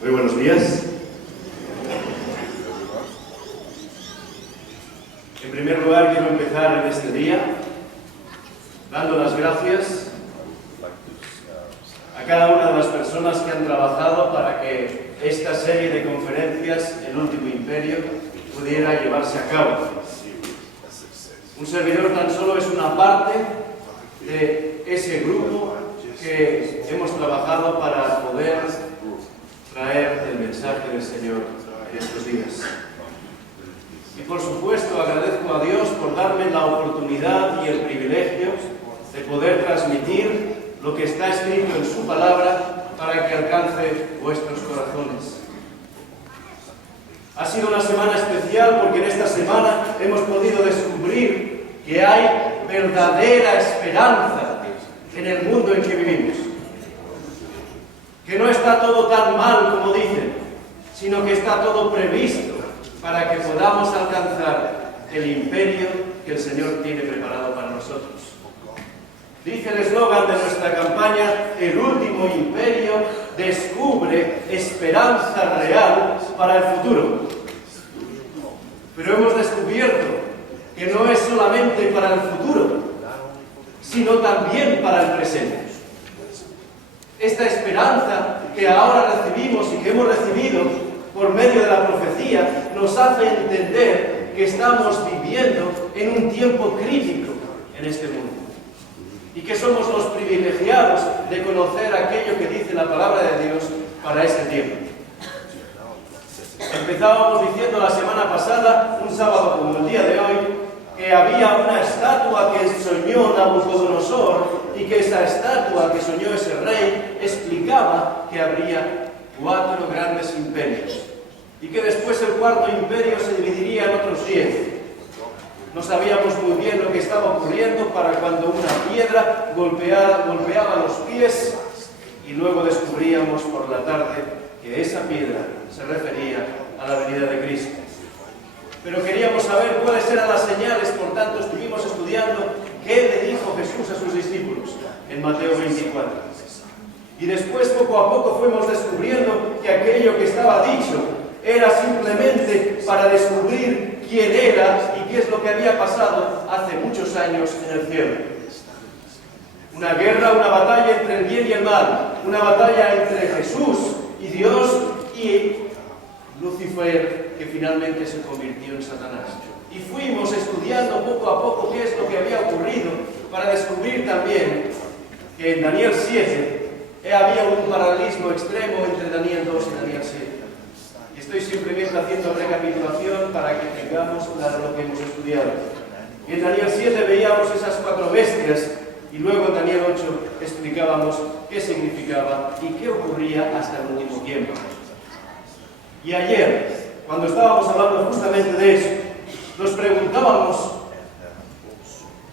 Muy buenos días. En primer lugar, quiero empezar en este día dando las gracias a cada una de las personas que han trabajado para que esta serie de conferencias, El Último Imperio, pudiera llevarse a cabo. Un servidor tan solo es una parte de ese grupo que hemos trabajado para poder traer el mensaje del Señor en estos días. Y por supuesto agradezco a Dios por darme la oportunidad y el privilegio de poder transmitir lo que está escrito en su palabra para que alcance vuestros corazones. Ha sido una semana especial porque en esta semana hemos podido descubrir que hay verdadera esperanza en el mundo en que vivimos. Que no está todo tan mal como dicen, sino que está todo previsto para que podamos alcanzar el imperio que el Señor tiene preparado para nosotros. Dice el eslogan de nuestra campaña: el último imperio descubre esperanza real para el futuro. Pero hemos descubierto que no es solamente para el futuro, sino también para el presente. Esta esperanza que ahora recibimos y que hemos recibido por medio de la profecía nos hace entender que estamos viviendo en un tiempo crítico en este mundo y que somos los privilegiados de conocer aquello que dice la palabra de Dios para este tiempo. Empezábamos diciendo la semana pasada, un sábado como el día de hoy, que había una estatua que soñó Nabucodonosor y que esa estatua que soñó ese rey explicaba que habría 4 grandes imperios y que después el cuarto imperio se dividiría en otros 10. No sabíamos muy bien lo que estaba ocurriendo para cuando una piedra golpeaba los pies y luego descubríamos por la tarde que esa piedra se refería a la venida de Cristo. Pero queríamos saber cuáles eran las señales, por tanto estuvimos estudiando qué le dijo Jesús a sus discípulos en Mateo 24. Y después poco a poco fuimos descubriendo que aquello que estaba dicho era simplemente para descubrir quién era y qué es lo que había pasado hace muchos años en el cielo. Una guerra, una batalla entre el bien y el mal, una batalla entre Jesús y Dios y Lucifer, que finalmente se convirtió en Satanás. Y fuimos estudiando poco a poco qué es lo que había ocurrido para descubrir también que en Daniel 7 había un paralelismo extremo entre Daniel 2 y Daniel 7. Y estoy simplemente haciendo recapitulación para que tengamos claro lo que hemos estudiado. Y en Daniel 7 veíamos esas 4 bestias y luego en Daniel 8 explicábamos qué significaba y qué ocurría hasta el último tiempo. Y ayer, cuando estábamos hablando justamente de eso, nos preguntábamos,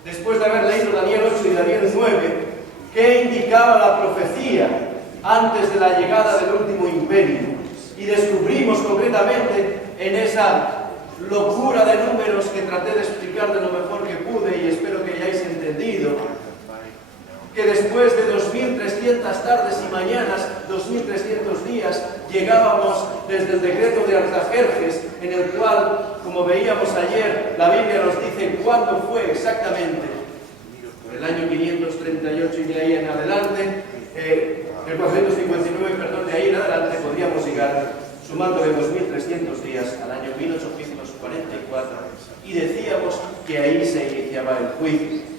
después de haber leído Daniel 8 y Daniel 9, qué indicaba la profecía antes de la llegada del último imperio. Y descubrimos concretamente en esa locura de números que traté de explicar de lo mejor que pude y espero que hayáis entendido, que después de 2300 tardes y mañanas, 2300 días, llegábamos desde el decreto de Artajerjes, en el cual, como veíamos ayer, la Biblia nos dice cuándo fue exactamente, el año 538 y de ahí en adelante, el 459, perdón, de ahí en adelante podríamos llegar, sumando de 2300 días al año 1844, y decíamos que ahí se iniciaba el juicio.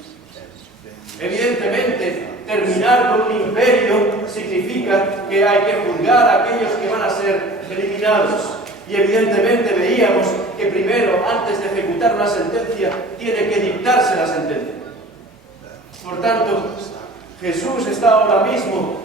Evidentemente, terminar con un imperio significa que hay que juzgar a aquellos que van a ser eliminados. Y evidentemente veíamos que primero, antes de ejecutar una sentencia, tiene que dictarse la sentencia. Por tanto, Jesús está ahora mismo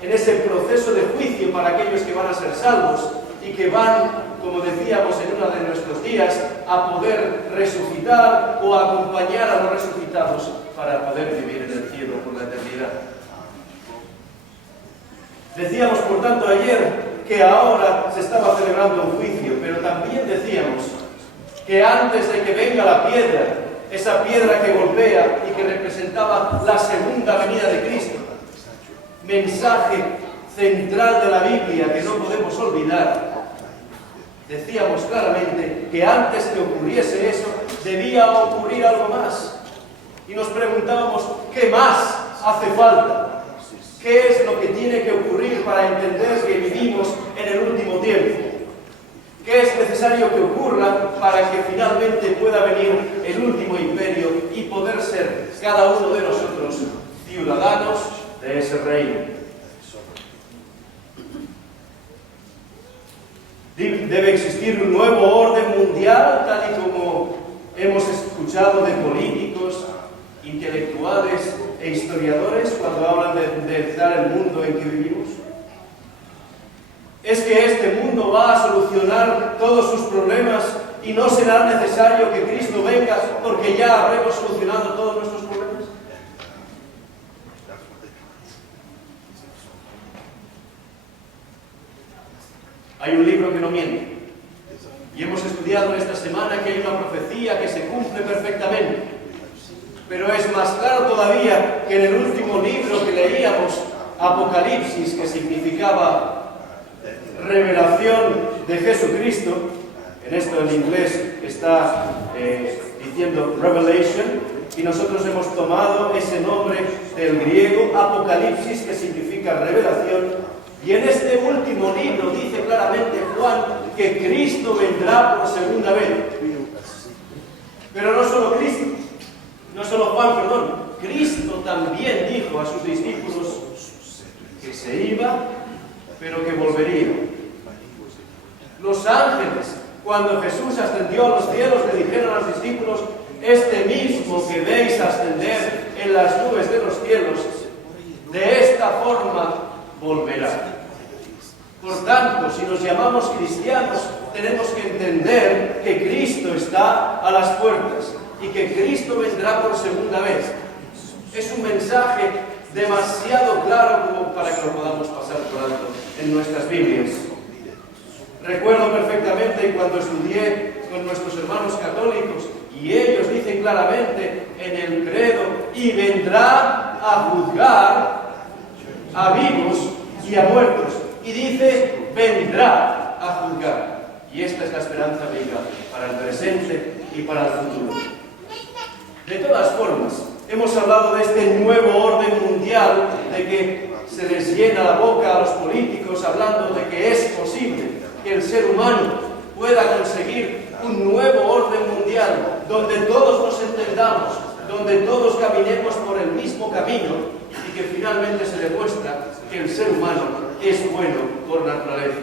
en ese proceso de juicio para aquellos que van a ser salvos y que van, como decíamos en uno de nuestros días, a poder resucitar o a acompañar a los resucitados para poder vivir en el cielo por la eternidad. Decíamos, por tanto, ayer que ahora se estaba celebrando un juicio, pero también decíamos que antes de que venga la piedra, esa piedra que golpea y que representaba la segunda venida de Cristo, mensaje central de la Biblia que no podemos olvidar, decíamos claramente que antes que ocurriese eso, debía ocurrir algo más. Y nos preguntábamos, ¿qué más hace falta? ¿Qué es lo que tiene que ocurrir para entender que vivimos en el último tiempo? ¿Qué es necesario que ocurra para que finalmente pueda venir el último imperio y poder ser cada uno de nosotros ciudadanos de ese reino? Debe existir un nuevo orden mundial, tal y como hemos escuchado de políticos, intelectuales e historiadores cuando hablan de dar el mundo en que vivimos. ¿Es que este mundo va a solucionar todos sus problemas y no será necesario que Cristo venga porque ya habremos solucionado todos nuestros problemas? Hay un libro que no miente. Y hemos estudiado en esta semana que hay una profecía que se cumple perfectamente. Pero es más claro todavía que en el último libro que leíamos, Apocalipsis, que significaba revelación de Jesucristo, en esto en inglés está diciendo Revelation, y nosotros hemos tomado ese nombre del griego, Apocalipsis, que significa revelación. Y en este último libro dice claramente Juan que Cristo vendrá por segunda vez. Pero no solo Cristo, no solo Juan, perdón, Cristo también dijo a sus discípulos que se iba, pero que volvería. Los ángeles, cuando Jesús ascendió a los cielos, le dijeron a los discípulos, este mismo que veis ascender en las nubes de los cielos, de esta forma volverá. Por tanto, si nos llamamos cristianos, tenemos que entender que Cristo está a las puertas y que Cristo vendrá por segunda vez. Es un mensaje demasiado claro como para que lo podamos pasar por alto en nuestras Biblias. Recuerdo perfectamente cuando estudié con nuestros hermanos católicos y ellos dicen claramente en el credo, y vendrá a juzgar a vivos y a muertos. Y dice, vendrá a juzgar. Y esta es la esperanza viva para el presente y para el futuro. De todas formas, hemos hablado de este nuevo orden mundial, de que se les llena la boca a los políticos hablando de que es posible que el ser humano pueda conseguir un nuevo orden mundial, donde todos nos entendamos, donde todos caminemos por el mismo camino y que finalmente se demuestra que el ser humano es bueno por naturaleza.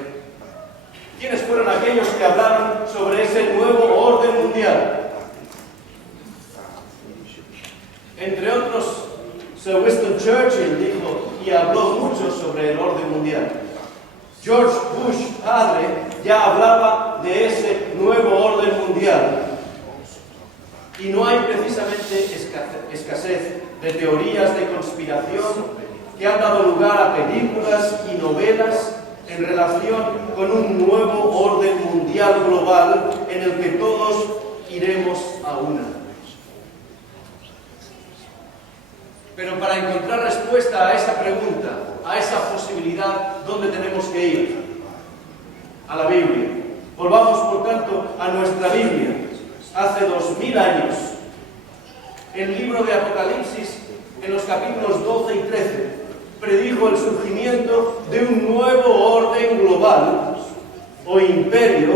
¿Quiénes fueron aquellos que hablaron sobre ese nuevo orden mundial? Entre otros, Sir Winston Churchill dijo y habló mucho sobre el orden mundial. George Bush, padre, ya hablaba de ese nuevo orden mundial. Y no hay precisamente escasez de teorías de conspiración que han dado lugar a películas y novelas en relación con un nuevo orden mundial global en el que todos iremos a una. Pero para encontrar respuesta a esa pregunta, a esa posibilidad, ¿dónde tenemos que ir? A la Biblia. Volvamos, por tanto, a nuestra Biblia. Hace 2000 años, el libro de Apocalipsis, en los capítulos 12 y 13, predijo el surgimiento de un nuevo orden global o imperio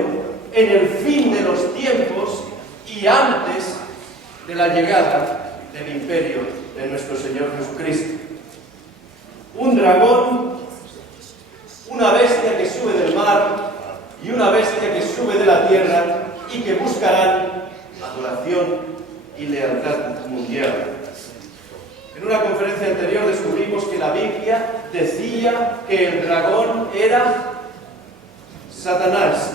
en el fin de los tiempos y antes de la llegada del imperio de nuestro Señor Jesucristo. Un dragón, una bestia que sube del mar y una bestia que sube de la tierra y que buscarán adoración y lealtad mundial. En una conferencia anterior descubrimos que la Biblia decía que el dragón era Satanás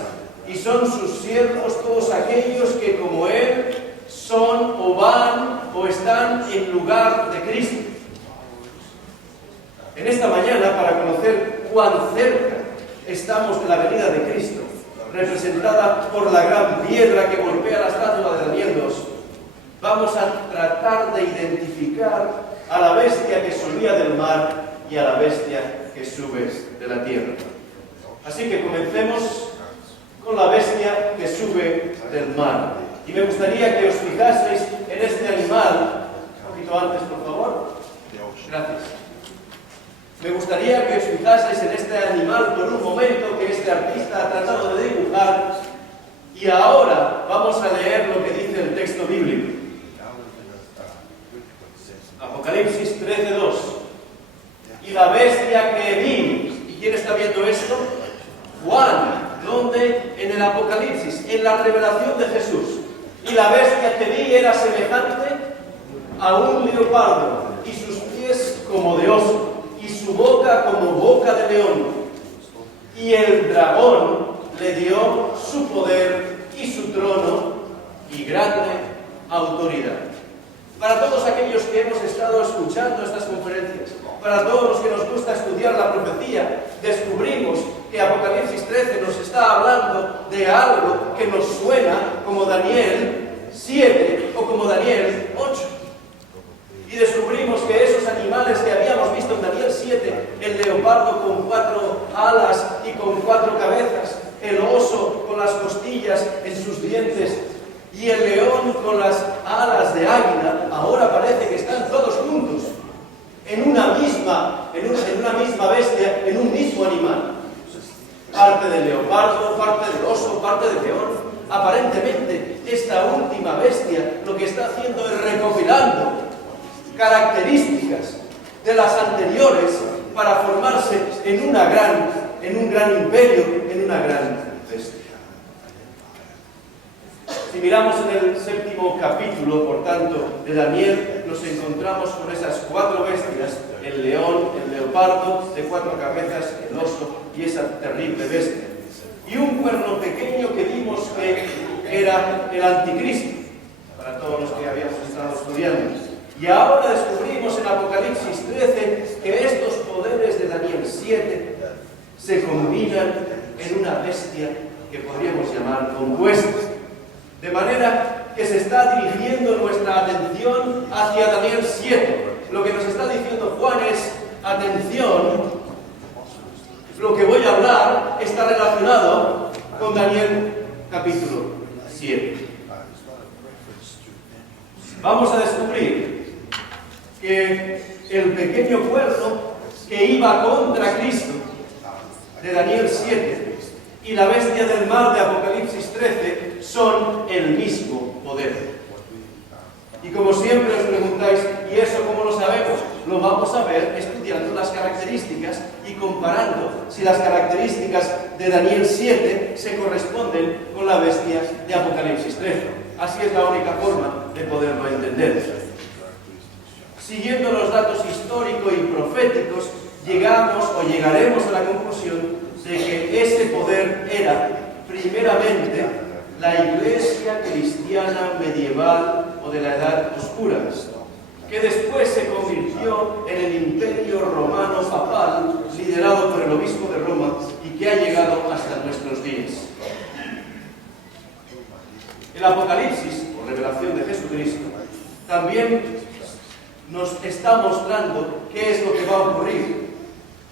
y son sus siervos todos aquellos que como él son o van o están en lugar de Cristo. En esta mañana, para conocer cuán cerca estamos de la venida de Cristo, representada por la gran piedra que golpea la estatua de Daniel 2, vamos a tratar de identificar a la bestia que subía del mar y a la bestia que sube de la tierra. Así que comencemos con la bestia que sube del mar. Y me gustaría que os fijaseis en este animal. Un poquito antes, por favor. Gracias. Me gustaría que os fijaseis en este animal por un momento que este artista ha tratado de dibujar. Y ahora vamos a leer lo que dice el texto bíblico. Apocalipsis 13:2. Y la bestia que vi. ¿Y quién está viendo esto? Juan. ¿Dónde? En el Apocalipsis, en la revelación de Jesús. Y la bestia que vi era semejante a un leopardo, y sus pies como de oso, y su boca como boca de león. Y el dragón le dio su poder y su trono y grande autoridad. Para todos aquellos que hemos estado escuchando estas conferencias, para todos los que nos gusta estudiar la profecía, descubrimos que Apocalipsis 13 nos está hablando de algo que nos suena como Daniel 7 o como Daniel 8. Y descubrimos que esos animales que habíamos visto en Daniel 7, el leopardo con 4 alas y con 4 cabezas, el oso con las costillas en sus dientes y el león con las alas de águila, ahora parece que están todos juntos en una misma bestia, en un mismo animal. Parte del leopardo, parte del oso, parte del león. Aparentemente, esta última bestia lo que está haciendo es recopilando características de las anteriores para formarse en un gran imperio, en una gran bestia. Si miramos en el 7º capítulo, por tanto, de Daniel, nos encontramos con esas 4 bestias, el león, el leopardo, de 4 cabezas, el oso y esa terrible bestia. Y un cuerno pequeño que vimos que era el anticristo, para todos los que habíamos estado estudiando. Y ahora descubrimos en Apocalipsis 13 que estos poderes de Daniel 7 se combinan en una bestia que podríamos llamar compuesta. De manera que se está dirigiendo nuestra atención hacia Daniel 7. Lo que nos está diciendo Juan es, atención, lo que voy a hablar está relacionado con Daniel capítulo 7. Vamos a descubrir que el pequeño cuerno que iba contra Cristo de Daniel 7 y la bestia del mar de Apocalipsis 13 son el mismo poder. Y como siempre os preguntáis, ¿y eso cómo lo sabemos? Lo vamos a ver estudiando las características y comparando si las características de Daniel 7 se corresponden con la bestia de Apocalipsis 13. Así es la única forma de poderlo entender. Siguiendo los datos históricos y proféticos, llegaremos a la conclusión de que ese poder era, primeramente, la iglesia cristiana medieval o de la Edad Oscura, que después se convirtió en el imperio romano papal liderado por el obispo de Roma y que ha llegado hasta nuestros días. El Apocalipsis, o revelación de Jesucristo, también nos está mostrando qué es lo que va a ocurrir.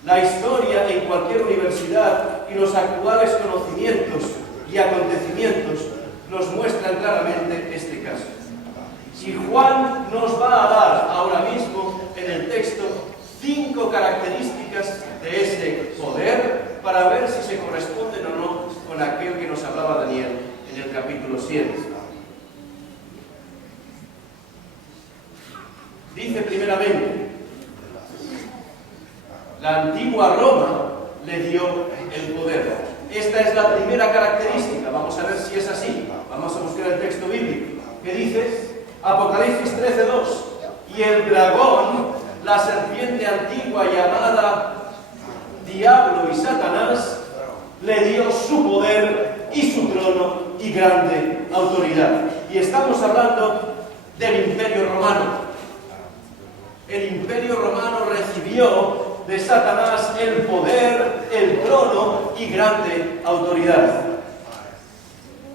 La historia en cualquier universidad y los actuales conocimientos y acontecimientos nos muestran claramente este caso. Y Juan nos va a dar ahora mismo en el texto 5 características de ese poder para ver si se corresponden o no con aquel que nos hablaba Daniel en el capítulo 7. Dice primeramente, la antigua Roma le dio el poder. Esta es la primera característica. Vamos a ver si es así. Vamos a buscar el texto bíblico. ¿Qué dice? Apocalipsis 13:2. Y el dragón, la serpiente antigua llamada Diablo y Satanás, le dio su poder y su trono y grande autoridad. Y estamos hablando del Imperio Romano. El Imperio Romano recibió de Satanás el poder, el trono y grande autoridad.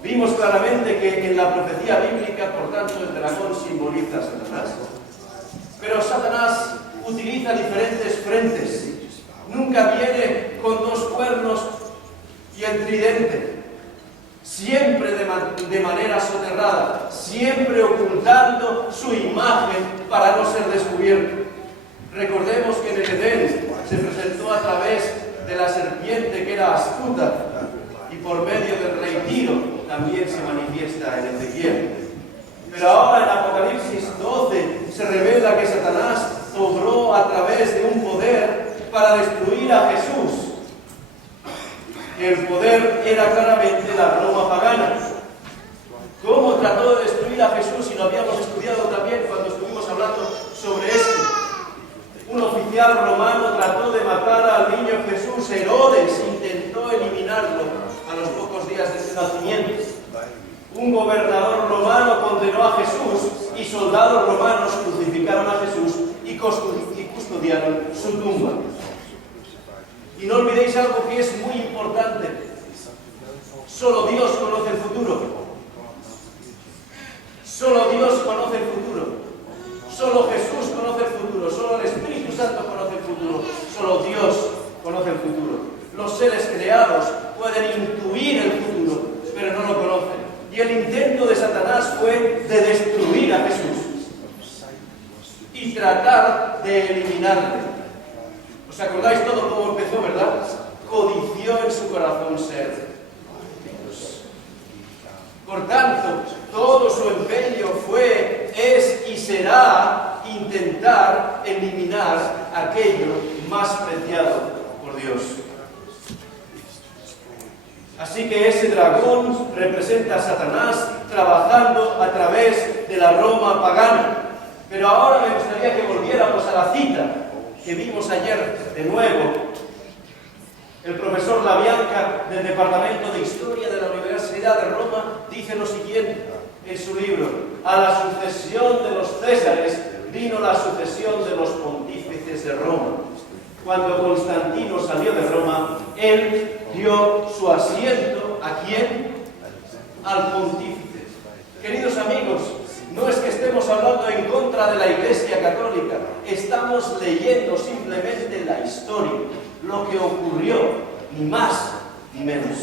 Vimos claramente que en la profecía bíblica, por tanto, el dragón simboliza a Satanás. Pero Satanás utiliza diferentes frentes. nunca viene con dos cuernos y el tridente, siempre de manera soterrada, siempre ocultando su imagen para no ser descubierto. Recordemos que en el Edén se presentó a través de la serpiente que era astuta y por medio del rey Tiro también se manifiesta en Ezequiel. Pero ahora en Apocalipsis 12 se revela que Satanás obró a través de un poder para destruir a Jesús. El poder era claramente la Roma pagana. ¿Cómo trató de destruir a Jesús? Y lo habíamos estudiado también cuando estuvimos hablando sobre esto. Un oficial romano trató de matar al niño Jesús. Herodes intentó eliminarlo a los pocos días de su nacimiento. Un gobernador romano condenó a Jesús y soldados romanos crucificaron a Jesús y custodiaron su tumba. Y no olvidéis algo que es muy importante. Solo Dios conoce el futuro. Solo Dios conoce el futuro. Solo Jesús conoce el futuro. Solo el Espíritu Santo conoce el futuro. Solo Dios conoce el futuro. Los seres creados pueden intuir el futuro, pero no lo conocen. Y el intento de Satanás fue de destruir a Jesús y tratar de eliminarle. ¿Os acordáis todo cómo empezó, verdad? Codició en su corazón ser Dios. Por tanto, todo su empeño fue, es y será intentar eliminar aquello más preciado por Dios. Así que ese dragón representa a Satanás trabajando a través de la Roma pagana. Pero ahora me gustaría que volviéramos a la cita que vimos ayer de nuevo. El profesor Labianca del Departamento de Historia de la Universidad de Roma dice lo siguiente en su libro: a la sucesión de los Césares vino la sucesión de los pontífices de Roma. Cuando Constantino salió de Roma, él dio su asiento ¿a quién? Al pontífice. Queridos amigos, no es que estemos hablando en contra de la Iglesia Católica, estamos leyendo simplemente la historia, lo que ocurrió, ni más ni menos.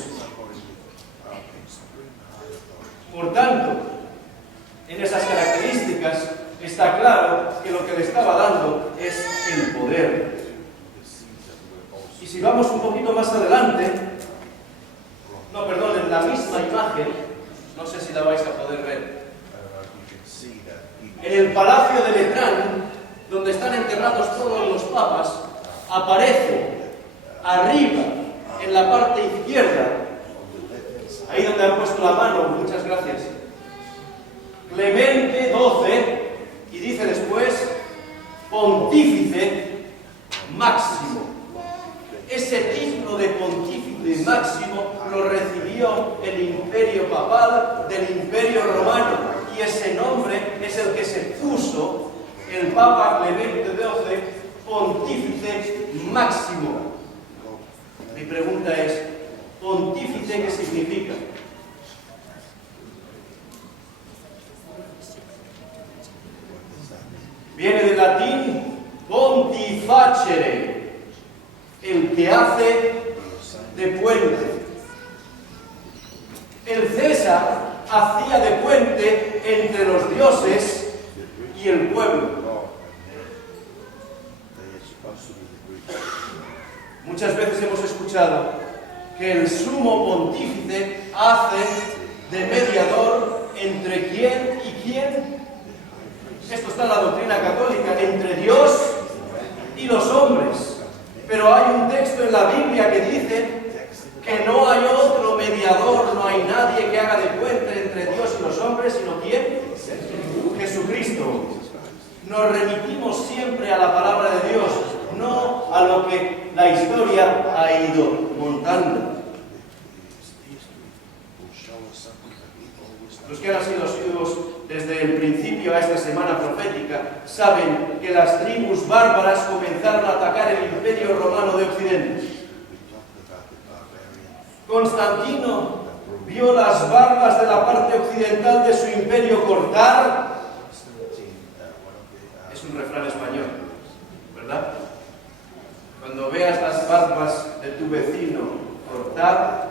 Por tanto, en esas características está claro que lo que le estaba dando es el poder. Y si vamos un poquito más adelante, en la misma imagen, no sé si la vais a poder ver, en el palacio de Letrán, donde están enterrados todos los papas, aparece arriba, en la parte izquierda, ahí donde han puesto la mano, muchas gracias, Clemente XII, y dice después, Pontífice Máximo. Ese título de Pontífice Máximo lo recibió el imperio papal del imperio romano, y ese nombre es el que se puso el Papa Clemente XII, Pontífice Máximo. Mi pregunta es, ¿pontífice qué significa? Viene del latín pontifacere, el que hace de puente. El César hacía de puente entre los dioses y el pueblo. Muchas veces hemos escuchado que el sumo pontífice hace de mediador entre quién y quién. Esto está en la doctrina católica, entre Dios y los hombres. Pero hay un texto en la Biblia que dice que no hay otro mediador, no hay nadie que haga de puente entre Dios y los hombres, sino ¿quién? Jesucristo. Nos remitimos siempre a la palabra de Dios, no a lo que la historia ha ido montando. Los que han sido asiduos desde el principio a esta semana profética saben que las tribus bárbaras comenzaron a atacar el imperio romano de Occidente. Constantino vio las barbas de la parte occidental de su imperio cortar. Es un refrán español, ¿verdad? Cuando veas las cortad,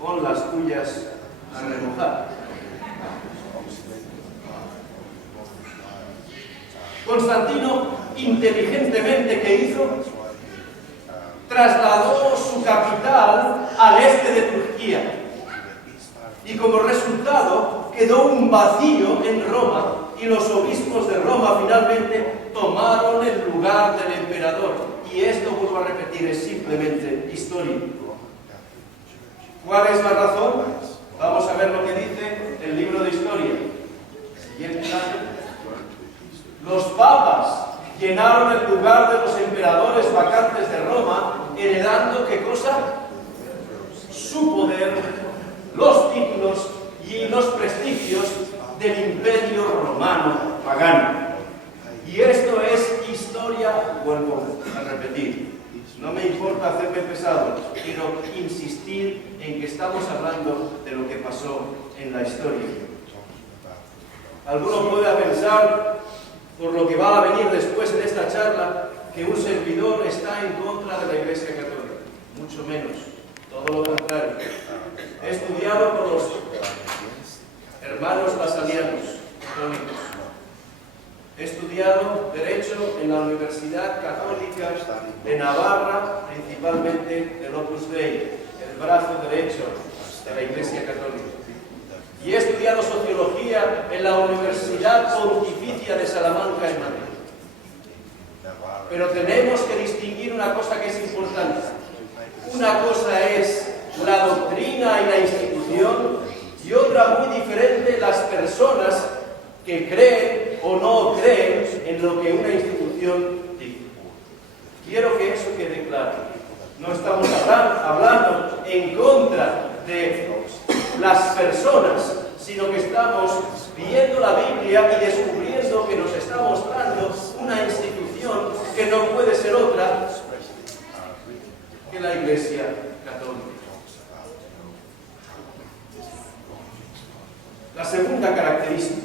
pon las cuyas a remojar. Constantino, inteligentemente, ¿qué hizo? Trasladó su capital al este de Turquía. Y como resultado quedó un vacío en Roma y los obispos de Roma finalmente tomaron el lugar del emperador. Y esto, vuelvo a repetir, es simplemente historia. ¿Cuál es la razón? Vamos a ver lo que dice el libro de historia. Siguiente slide. Los papas llenaron el lugar de los emperadores vacantes de Roma, heredando ¿qué cosa? Su poder, los títulos y los prestigios del imperio romano pagano. Y esto es historia, vuelvo a repetir. No me importa hacerme pesado, quiero insistir en que estamos hablando de lo que pasó en la historia. Alguno puede pensar, por lo que va a venir después en esta charla, que un servidor está en contra de la Iglesia Católica. Mucho menos, todo lo contrario. He estudiado con los hermanos lasalianos católicos. He estudiado Derecho en la Universidad Católica de Navarra, principalmente del Opus Dei, el brazo derecho de la Iglesia Católica. Y he estudiado Sociología en la Universidad Pontificia de Salamanca, en Madrid. Pero tenemos que distinguir una cosa que es importante. Una cosa es la doctrina y la institución, y otra muy diferente, las personas que creen o no creen en lo que una institución dice. Quiero que eso quede claro. No estamos hablando en contra de las personas, sino que estamos viendo la Biblia y descubriendo que nos está mostrando una institución que no puede ser otra que la Iglesia Católica. La segunda característica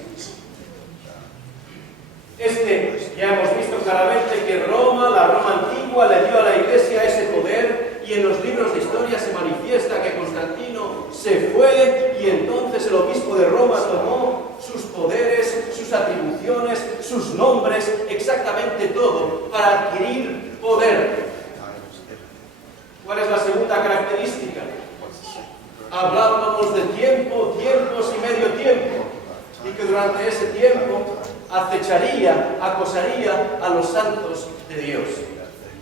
es que ya hemos visto claramente que Roma, la Roma antigua, le dio a la Iglesia ese poder, y en los libros de historia se manifiesta que Constantino se fue y entonces el obispo de Roma tomó sus poderes, sus atribuciones, sus nombres, exactamente todo, para adquirir poder. ¿Cuál es la segunda característica? Hablábamos de tiempo, tiempos y medio tiempo, y que durante ese tiempo acecharía, acosaría a los santos de Dios.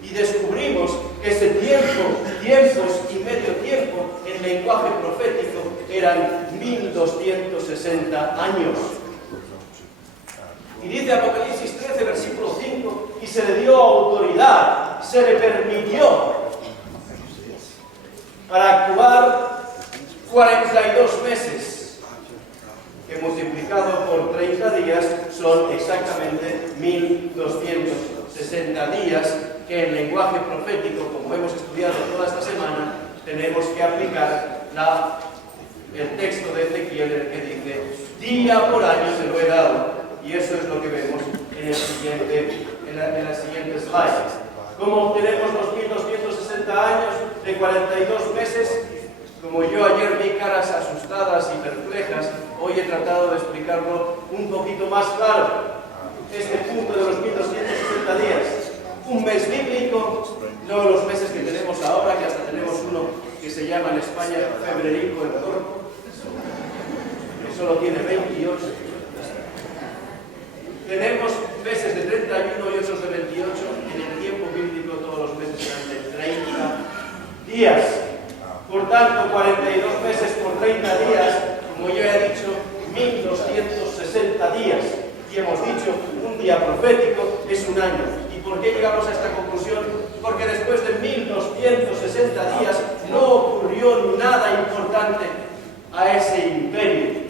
Y descubrimos que ese tiempo, tiempos y medio tiempo, en lenguaje profético, eran 1260 años. Y dice Apocalipsis 13, versículo 5, y se le dio autoridad, se le permitió para actuar 42 meses, que multiplicado por 30 días son exactamente 1260 días, que en lenguaje profético, como hemos estudiado toda esta semana, tenemos que aplicar el texto de Ezequiel, en el que dice, día por año se lo he dado, y eso es lo que vemos en la siguiente slide. ¿Cómo obtenemos los 1260 años de 42 meses? Como yo ayer vi caras asustadas y perplejas, hoy he tratado de explicarlo un poquito más claro. Este punto de los 1260 días. Un mes bíblico, no los meses que tenemos ahora, que hasta tenemos uno que se llama en España febrerico el corto, que solo tiene 28. Tenemos meses de 31 y otros de 28, en el tiempo bíblico todos los meses eran de 30 días. Por tanto, 42 meses por 30 días, como yo he dicho, 1260 días. Y hemos dicho, un día profético es un año. ¿Y por qué llegamos a esta conclusión? Porque después de 1260 días no ocurrió nada importante a ese imperio.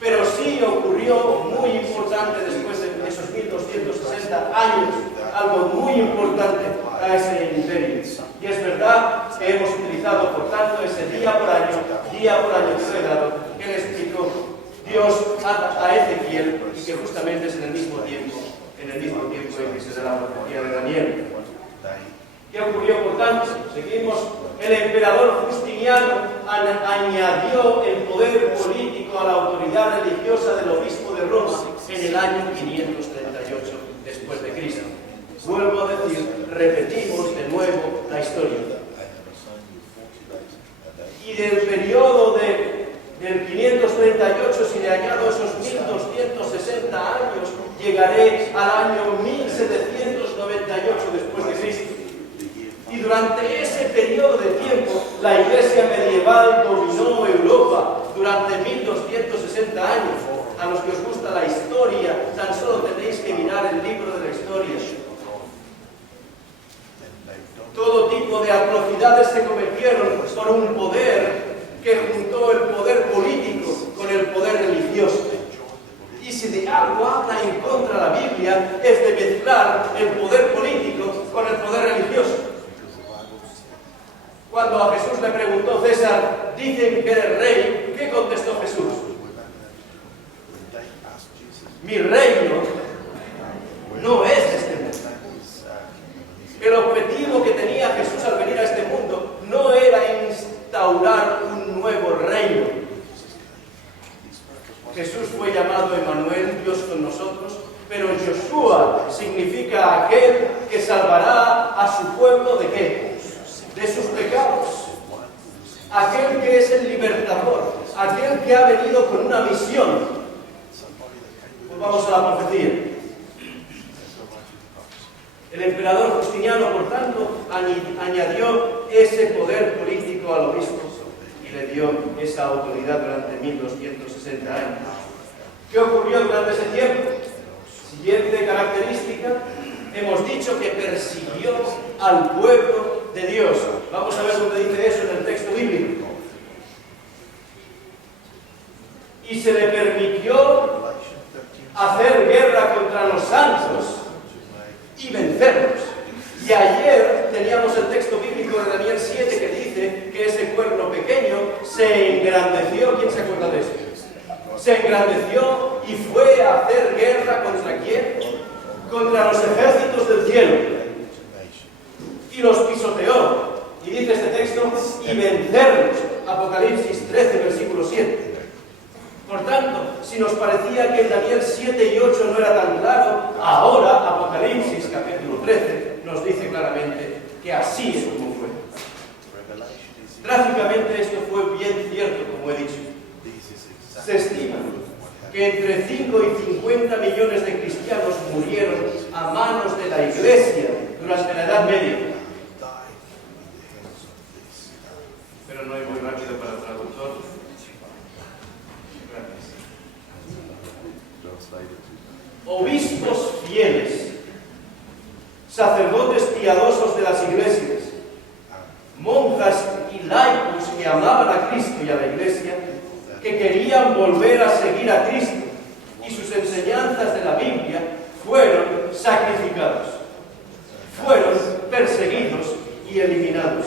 Pero sí ocurrió muy importante después de esos 1260 años, algo muy importante a ese imperio. Y es verdad que hemos utilizado, por tanto, ese día por año que le he dado, que le explicó Dios a Ezequiel, y que justamente es en el mismo tiempo en que se da la profecía de Daniel. ¿Qué ocurrió, por tanto? Seguimos el emperador Justiniano añadió el poder político a la autoridad religiosa del obispo de Roma en el año 538 después de Cristo. Vuelvo a decir, repetimos de nuevo la historia. Y del periodo del 538, si le añado esos 1260 años, llegaré al año 1798 después de Cristo. Y durante ese periodo de tiempo, la Iglesia medieval dominó Europa durante 1260 años. A los que os gusta la historia, tan solo tenéis que mirar el libro de la historia. Todo tipo de atrocidades se cometieron por un poder que juntó el poder político con el poder religioso. Y si de algo habla en contra la Biblia, es de mezclar el poder político con el poder religioso. Cuando a Jesús le preguntó César, dicen que eres rey, ¿qué contestó Jesús? Mi reino no es de este mundo. El objetivo que tenía Jesús al venir a este mundo no era instaurar un nuevo reino. Jesús fue llamado Emmanuel, Dios con nosotros, pero Yoshua significa aquel que salvará a su pueblo ¿de qué? De sus pecados. Aquel que es el libertador, aquel que ha venido con una misión. Pues vamos a la profecía. El emperador Justiniano, por tanto, añadió ese poder político al obispo y le dio esa autoridad durante 1260 años. ¿Qué ocurrió durante ese tiempo? Siguiente característica, hemos dicho que persiguió al pueblo de Dios. Vamos a ver dónde dice eso en el texto bíblico. Y se le permitió hacer guerra contra los santos y vencerlos. Y ayer teníamos el texto bíblico de Daniel 7 que dice que ese cuerno pequeño se engrandeció. ¿Quién se acuerda de eso? Se engrandeció y fue a hacer guerra ¿contra quién? Contra los ejércitos del cielo. Y los pisoteó. Y dice este texto, y vencerlos. Apocalipsis 13, versículo 7. Por tanto, si nos parecía que en Daniel 7 y 8 no era tan claro, ahora Apocalipsis capítulo 13 nos dice claramente que así es como fue. Trágicamente esto fue bien cierto, como he dicho. Se estima que entre 5 y 50 millones de cristianos murieron a manos de la Iglesia durante la Edad Media. Pero no es muy rápido para el traductor. Obispos fieles, sacerdotes piadosos de las iglesias, monjas y laicos que amaban a Cristo y a la Iglesia, que querían volver a seguir a Cristo y sus enseñanzas de la Biblia, fueron sacrificados, fueron perseguidos y eliminados,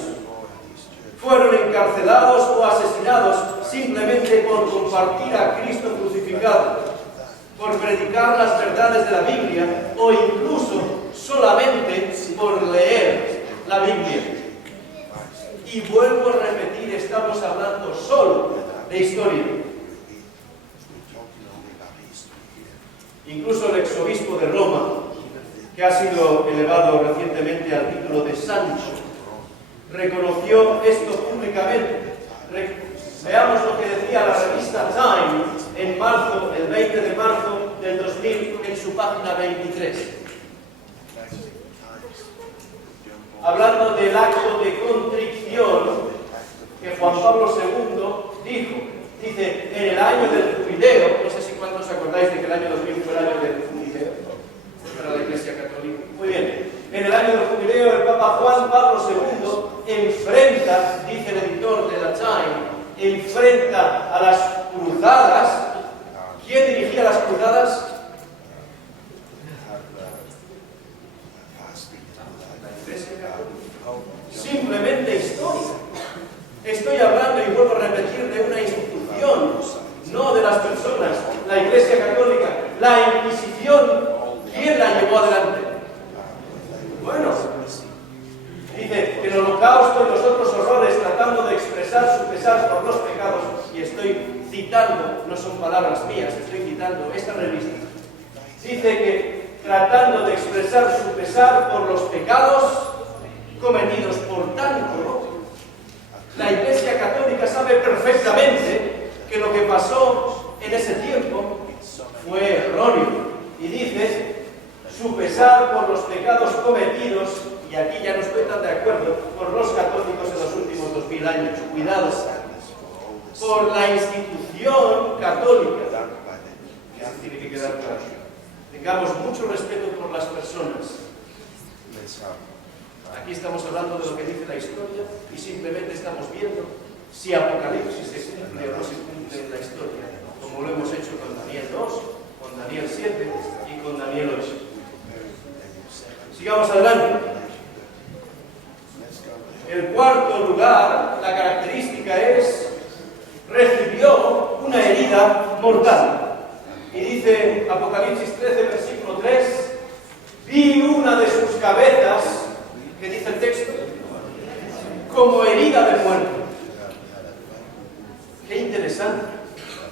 fueron encarcelados o asesinados simplemente por compartir a Cristo crucificado, por predicar las verdades de la Biblia o incluso solamente por leer la Biblia. Y vuelvo a repetir, estamos hablando solo de historia. Incluso el exobispo de Roma, que ha sido elevado recientemente al título de santo, reconoció esto públicamente. Veamos lo que decía la revista Time en marzo, el 20 de marzo del 2000, en su página 23. Hablando del acto de contrición que Juan Pablo II dijo. Dice, en el año del jubileo, no sé si cuántos os acordáis de que el año 2000 fue el año del jubileo para la Iglesia Católica. Muy bien. En el año del jubileo, el Papa Juan Pablo II enfrenta, dice el editor de la Time, enfrenta a las cruzadas. ¿Quién dirigía las cruzadas? Simplemente historia. Estoy hablando, y vuelvo a repetir, de una institución, no de las personas. La Iglesia Católica, la Inquisición, ¿quién la llevó adelante? Bueno, dice que el Holocausto y los otros horrores expresar por los pecados, y estoy citando, no son palabras mías, estoy citando esta revista, dice que tratando de expresar su pesar por los pecados cometidos por tanto, la Iglesia Católica sabe perfectamente que lo que pasó en ese tiempo fue erróneo, y dice su pesar por los pecados cometidos, y aquí ya no estoy tan de acuerdo, por los católicos en los últimos 2000 años, cuidado, por la institución católica. Eso tiene que quedar claro. Tengamos mucho respeto por las personas. Aquí estamos hablando de lo que dice la historia y simplemente estamos viendo si Apocalipsis se cumple o no se cumple en la historia, como lo hemos hecho con Daniel 2, con Daniel 7 y con Daniel 8. Sigamos adelante. El cuarto lugar, la característica es, recibió una herida mortal. Y dice Apocalipsis 13, versículo 3, vi una de sus cabezas, que dice el texto, como herida de muerte. Qué interesante.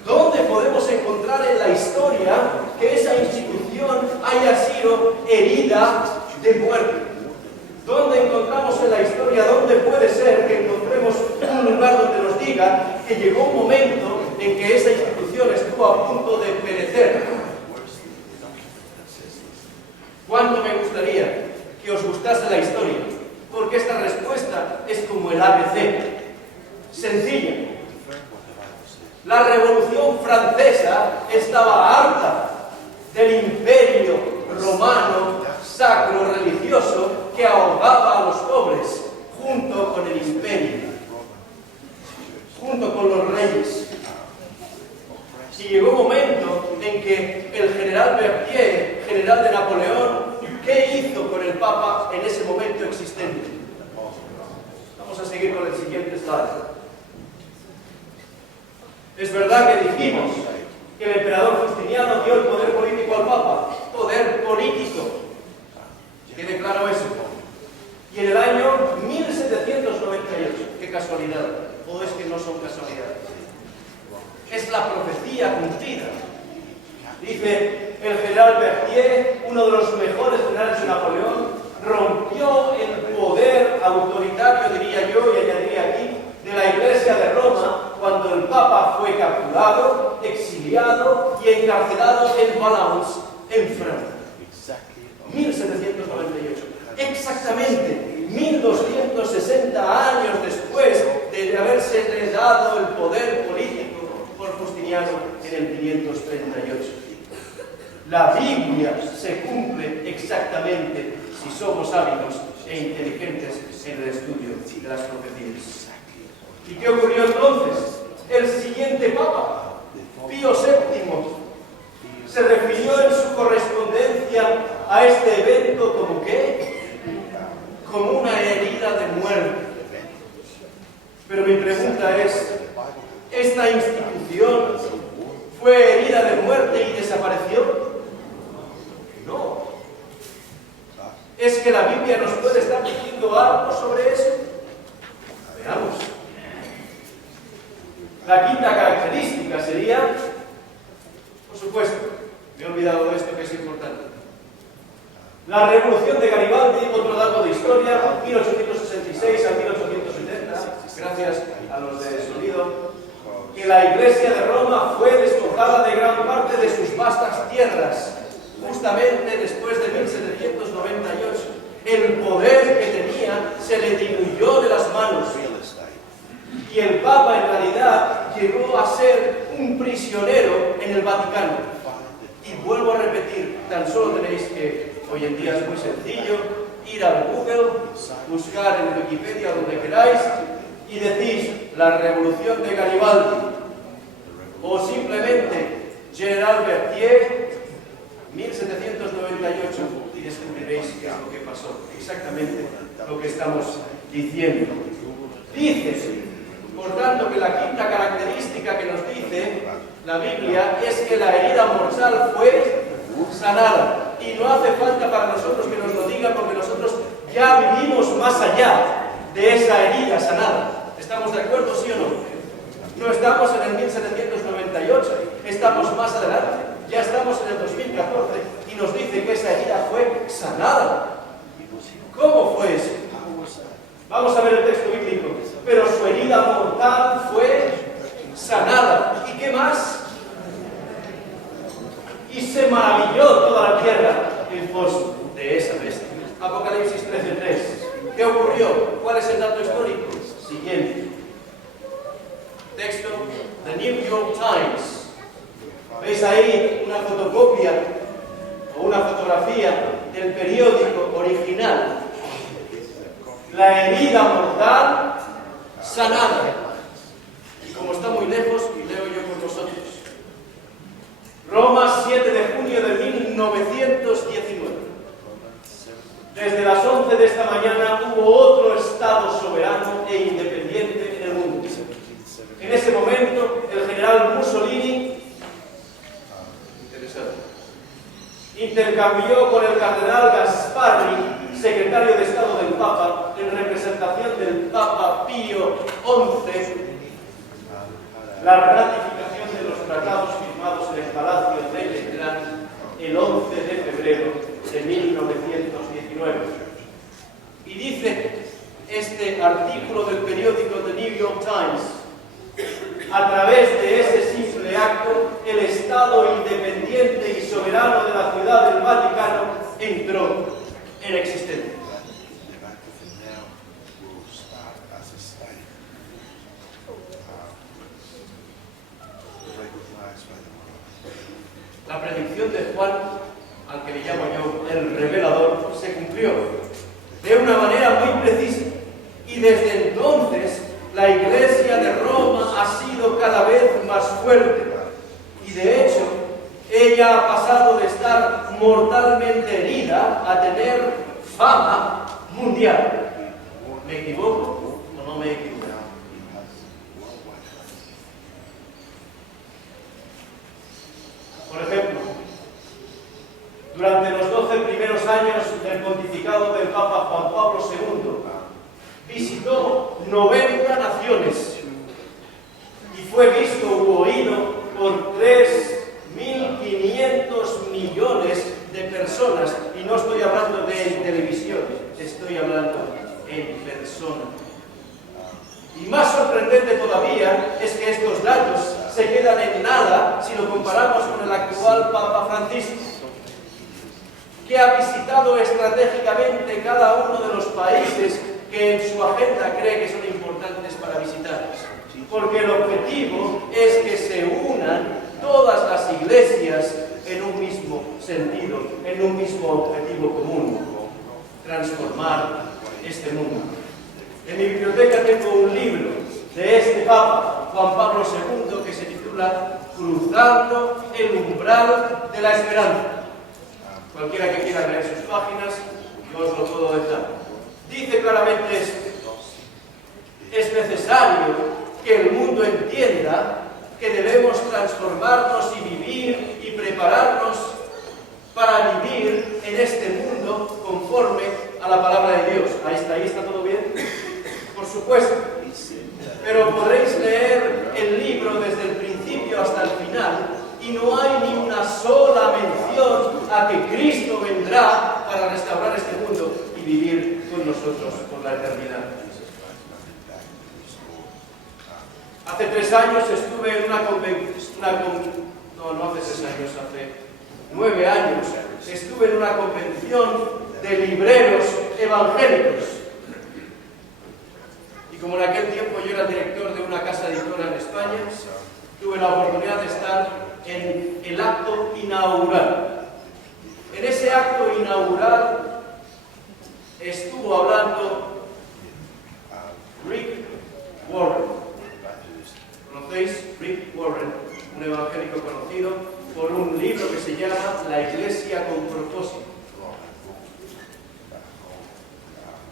¿Dónde podemos encontrar en la historia que esa institución haya sido herida de muerte? ¿Dónde encontramos en la historia, dónde puede ser que encontremos un lugar donde nos diga que llegó un momento en que esa institución estuvo a punto de perecer? ¿Cuánto me gustaría que os gustase la historia? Porque esta respuesta es como el ABC, sencilla. La Revolución Francesa estaba harta del imperio romano sacro religioso que ahogaba a los pobres junto con el imperio, junto con los reyes. Y llegó un momento en que el general Berthier, general de Napoleón, ¿qué hizo con el Papa en ese momento existente? Vamos a seguir con el siguiente slide. Es verdad que dijimos que el emperador Justiniano dio el poder político al Papa. Poder político. ¿Quede claro eso? Y en el año 1798, qué casualidad, o es que no son casualidades, es la profecía cumplida. Dice el general Berthier, uno de los mejores generales de Napoleón, rompió el poder autoritario, diría yo, y añadiría aquí, de la Iglesia de Roma, cuando el Papa fue capturado, exiliado y encarcelado en Valence, en Francia. 1798. Exactamente 1260 años después de haberse dado el poder político por Justiniano en el 538. La Biblia se cumple exactamente si somos hábiles e inteligentes en el estudio de las profecías. ¿Y qué ocurrió entonces? El siguiente Papa, Pío VII, se refirió en su correspondencia a este evento como ¿qué? Como una herida de muerte. Pero mi pregunta es, ¿esta institución fue herida de muerte y desapareció? No. ¿Es que la Biblia nos puede estar diciendo algo sobre eso? Veamos. La quinta característica sería, por supuesto, me he olvidado de esto que es importante. La revolución de Garibaldi, otro dato de historia, 1866 a 1870, gracias a los de sonido, que la Iglesia de Roma fue despojada de gran parte de sus vastas tierras, justamente después de 1798. El poder que tenía se le diluyó de las manos. Y el Papa en realidad llegó a ser un prisionero en el Vaticano. Y vuelvo a repetir, tan solo tenéis que, hoy en día es muy sencillo, ir al Google, buscar en Wikipedia donde queráis y decís la revolución de Garibaldi o simplemente General Berthier 1798 y descubriréis qué es lo que pasó, exactamente lo que estamos diciendo. Dice, por tanto, que la quinta característica que nos dice la Biblia es que la herida mortal fue sanada. Y no hace falta para nosotros que nos lo diga porque nosotros ya vivimos más allá de esa herida sanada. ¿Estamos de acuerdo, sí o no? estamos en el 1798, estamos más adelante, ya estamos en el 2014 y nos dice que esa herida fue sanada. ¿Cómo fue eso? Vamos a ver el texto bíblico. Pero su herida mortal fue sanada. ¿Y qué más? Y se maravilló toda la tierra en pos de esa bestia. Apocalipsis 13:3. ¿Qué ocurrió? ¿Cuál es el dato histórico? Siguiente. Texto, The New York Times. ¿Veis ahí una fotocopia o una fotografía del periódico original? La herida mortal sanada. Y como está muy lejos, leo yo por vosotros. Roma, 7 de junio de 1919. Desde las 11 de esta mañana hubo otro Estado soberano e independiente en el mundo. En ese momento, el general Mussolini intercambió con el cardenal Gasparri, secretario de Estado del Papa, en representación del Papa Pío XI, la ratificación de los tratados firmados en el Palacio de Letrán el 11 de febrero de 1919. Y dice este artículo del periódico The New York Times: a través de ese simple acto, el Estado independiente y soberano de la Ciudad del Vaticano entró en existencia. La predicción de Juan, al que le llamo yo el revelador, se cumplió de una manera muy precisa. Y desde entonces, la Iglesia de Roma ha sido cada vez más fuerte. Y de hecho, ella ha pasado de estar mortalmente herida a tener fama mundial. ¿Me equivoco o no me equivoco? Por ejemplo, durante los 12 primeros años del pontificado del Papa Juan Pablo II, visitó 90 naciones y fue visto u oído por 3.500 millones de personas. Y no estoy hablando de televisión, estoy hablando en persona. Y más sorprendente todavía es que estos datos se quedan en nada si lo comparamos con el actual Papa Francisco, que ha visitado estratégicamente cada uno de los países que en su agenda cree que son importantes para visitar. Porque el objetivo es que se unan todas las iglesias en un mismo sentido, en un mismo objetivo común: transformar este mundo. En mi biblioteca tengo un libro de este Papa, Juan Pablo II, que se titula Cruzando el umbral de la esperanza. Cualquiera que quiera leer sus páginas, yo os lo puedo dejar. Dice claramente esto: es necesario que el mundo entienda que debemos transformarnos y vivir y prepararnos para vivir en este mundo conforme a la palabra de Dios. Ahí está todo bien. Por supuesto, pero podréis leer el libro desde el principio hasta el final y no hay ni una sola mención a que Cristo vendrá para restaurar este mundo y vivir con nosotros por la eternidad. Hace 3 años estuve en hace 9 años, estuve en una convención de libreros evangélicos. Y como en aquel tiempo yo era director de una casa editora en España, tuve la oportunidad de estar en el acto inaugural. En ese acto inaugural estuvo hablando Rick Warren. ¿Conocéis? Rick Warren, un evangélico conocido por un libro que se llama La Iglesia con Propósito.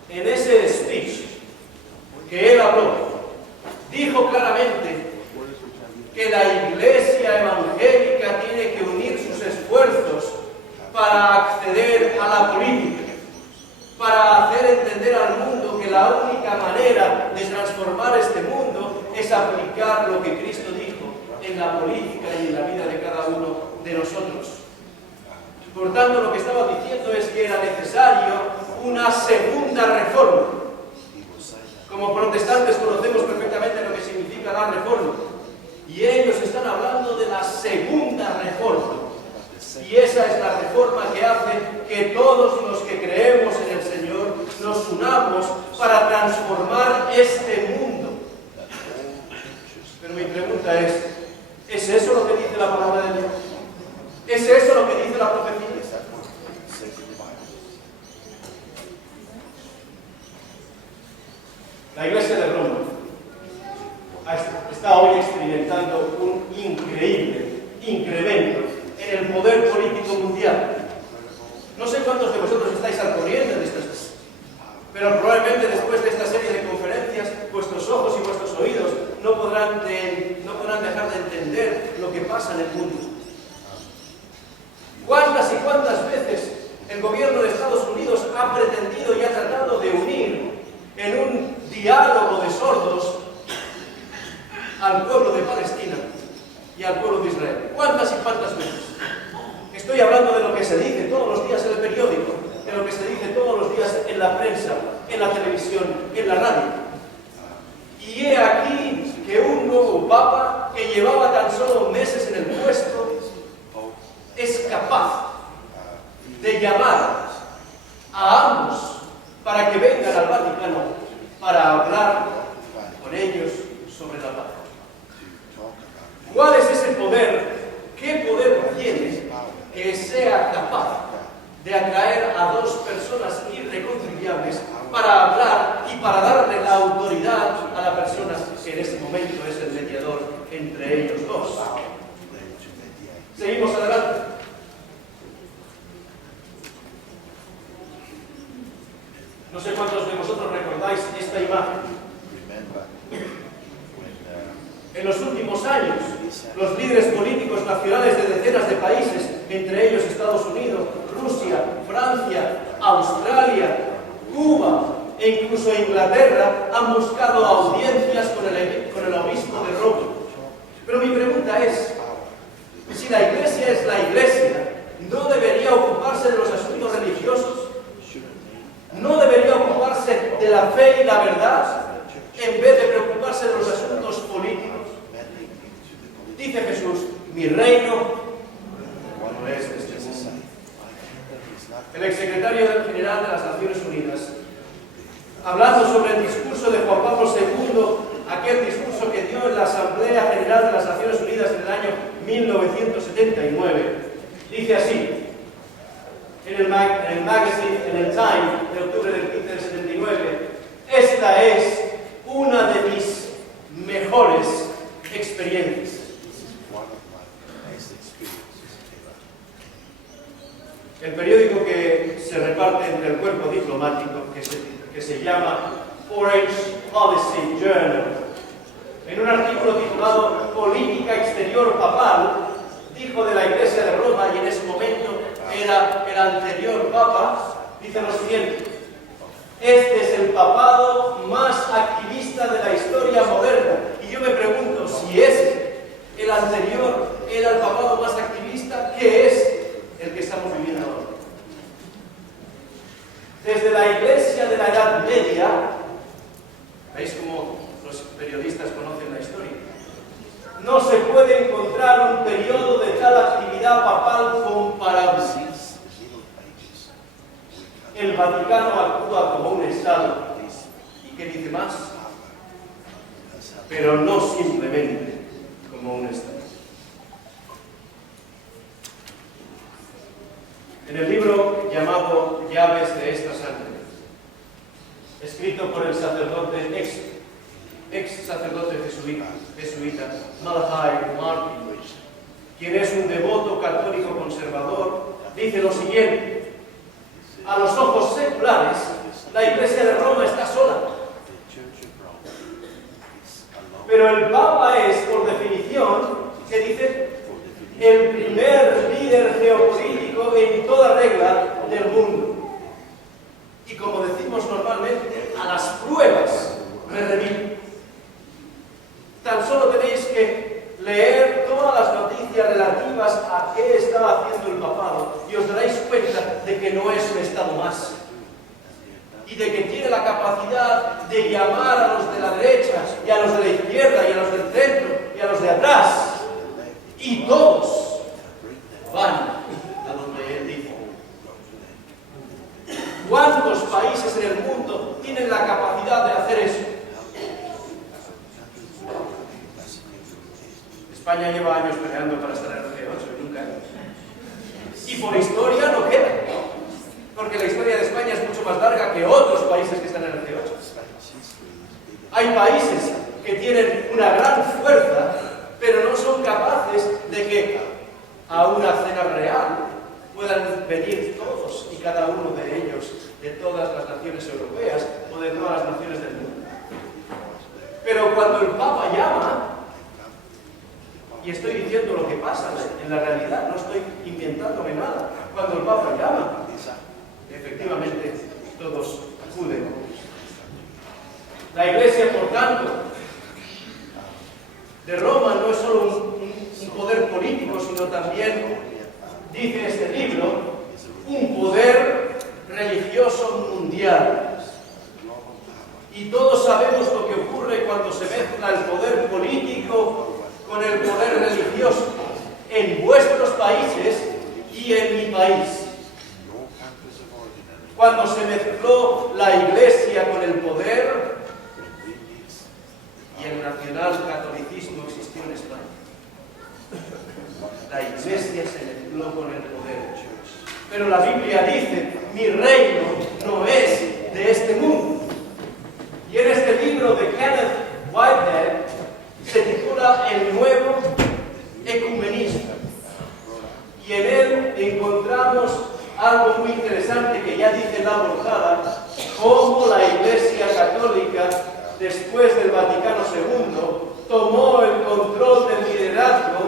En ese speech que él habló, dijo claramente que la Iglesia evangélica tiene que unir sus esfuerzos para acceder a la política, para hacer entender al mundo que la única manera de transformar este mundo es aplicar lo que Cristo dijo en la política y en la vida de cada uno de nosotros. Por tanto, lo que estaba diciendo es que era necesario una segunda reforma. Como protestantes conocemos perfectamente lo que significa la reforma. Y ellos están hablando de la segunda reforma. Y esa es la reforma que hace que todos los que creemos en el Señor nos unamos para transformar este mundo. Pero mi pregunta ¿es eso lo que dice la palabra de Dios? ¿Es eso lo que dice la profecía? La Iglesia de Roma está hoy experimentando un increíble incremento en el poder político mundial. No sé cuántos de vosotros estáis al corriente de estas cosas, pero probablemente después de esta serie de conferencias, vuestros ojos y vuestros oídos no podrán dejar de entender lo que pasa en el mundo. ¿Cuántas y cuántas veces el gobierno de Estados Unidos ha pretendido y ha tratado de unir en un diálogo de sordos al pueblo de Palestina y al pueblo de Israel? ¿Cuántas y cuántas veces? Estoy hablando de lo que se dice todos los días en el periódico, de lo que se dice todos los días en la prensa, en la televisión, en la radio. Y he aquí que un nuevo papa que llevaba tan solo meses en el puesto es capaz de llamar a ambos para que vengan al Vaticano para hablar con ellos sobre la paz. ¿Cuál es ese poder? ¿Qué poder tiene que sea capaz de atraer a dos personas irreconciliables para hablar y para darle la autoridad a la persona que en este momento es el mediador entre ellos dos? Seguimos adelante. No sé cuántos de vosotros recordáis esta imagen. En los últimos años, los líderes políticos nacionales de decenas de países, entre ellos Estados Unidos, Rusia, Francia, Australia, Cuba e incluso Inglaterra, han buscado audiencias con el obispo de Roma. Pero mi pregunta es, si la Iglesia es la Iglesia, ¿no debería ocuparse de los asuntos religiosos? ¿No debería ocuparse de la fe y la verdad en vez de preocuparse de los asuntos políticos? Dice Jesús, mi reino no es de este mundo. El exsecretario general de las Naciones Unidas, hablando sobre el discurso de Juan Pablo II, aquel discurso que dio en la Asamblea General de las Naciones Unidas en el año 1979, dice así, en el magazine, en el Time, de octubre del 15 del 79, esta es una de mis mejores experiencias. El periódico que se reparte entre el cuerpo diplomático, que se llama Foreign Policy Journal, en un artículo titulado Política Exterior Papal, dijo de la Iglesia de Roma, y en ese momento era el anterior Papa, dice lo siguiente: este es el papado más activista de la historia moderna. Y yo me pregunto, si ese, el anterior, era el papado más activista, ¿qué es el que estamos viviendo ahora? Desde la Iglesia de la Edad Media, ¿veis cómo los periodistas conocen la historia? No se puede encontrar un periodo de tal actividad papal comparable. El Vaticano actúa como un Estado. ¿Y qué dice más? Pero no simplemente como un Estado. En el libro llamado Llaves de esta sangre, escrito por el sacerdote ex sacerdote jesuita Malachi Martin, quien es un devoto católico conservador, dice lo siguiente: a los ojos seculares, la Iglesia de Roma está sola. Pero el Papa es, por definición, ¿qué dice? El primer líder geopolítico en toda regla del mundo. Y como decimos normalmente, a las pruebas me remito. Tan solo tenéis que leer todas las noticias relativas a qué está haciendo el papado y os daréis cuenta de que no es un Estado más. Y de que tiene la capacidad de llamar a los de la derecha, y a los de la izquierda, y a los del centro, y a los de atrás. Y todos van a donde él dice. ¿Cuántos países en el mundo tienen la capacidad de hacer eso? España lleva años peleando para estar en el G8 y nunca. Y por historia no queda. Porque la historia de España es mucho más larga que otros países que están en el G8. Hay países que tienen una gran fuerza, pero no son capaces de que a una cena real puedan venir todos y cada uno de ellos, de todas las naciones europeas o de todas las naciones del mundo. Pero cuando el Papa llama, y estoy diciendo lo que pasa en la realidad, no estoy inventándome nada, cuando el Papa llama, efectivamente, todos acuden. La Iglesia, por tanto, de Roma no es solo un poder político, sino también, dice este libro, un poder religioso mundial. Y todos sabemos lo que ocurre cuando se mezcla el poder político con el poder religioso, en vuestros países y en mi país. Cuando se mezcló la Iglesia con el poder y el nacional-catolicismo existió en España. La Iglesia se mezcló con el poder. Pero la Biblia dice, mi reino no es de este mundo. Y en este libro de Kenneth Whitehead se titula El Nuevo Ecumenismo. Y en él encontramos algo muy interesante que ya dice en la portada, cómo la Iglesia Católica, después del Vaticano II, tomó el control del liderazgo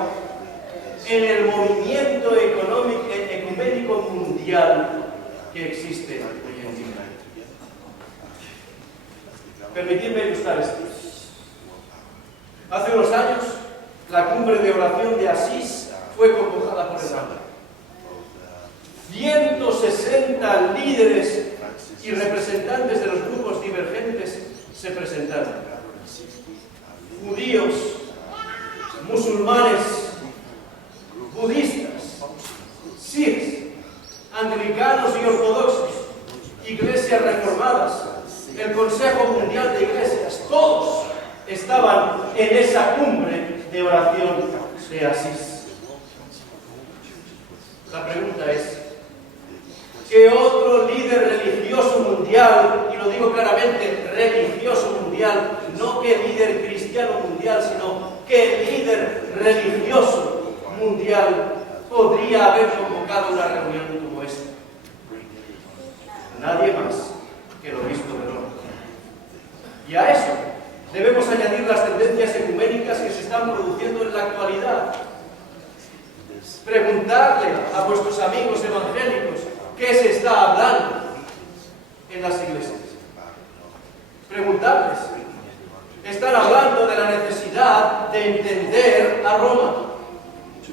en el movimiento ecuménico mundial que existe hoy en día. Permitidme ilustrar esto. Hace unos años, la cumbre de oración de Asís fue convocada por el Papa. 160 líderes y representantes de los grupos divergentes se presentaron. Judíos, musulmanes, budistas, sikhs, anglicanos y ortodoxos, iglesias reformadas, el Consejo Mundial de Iglesias, todos estaban en esa cumbre de oración de Asís. La pregunta es, ¿qué otro líder religioso mundial, y lo digo claramente, religioso mundial, no que líder cristiano mundial, sino qué líder religioso mundial podría haber convocado una reunión como esta? Nadie más que el obispo de Roma. Y a eso debemos añadir las tendencias ecuménicas que se están produciendo en la actualidad. Preguntarle a vuestros amigos evangélicos qué se está hablando en las iglesias. Preguntarles. Están hablando de la necesidad de entender a Roma,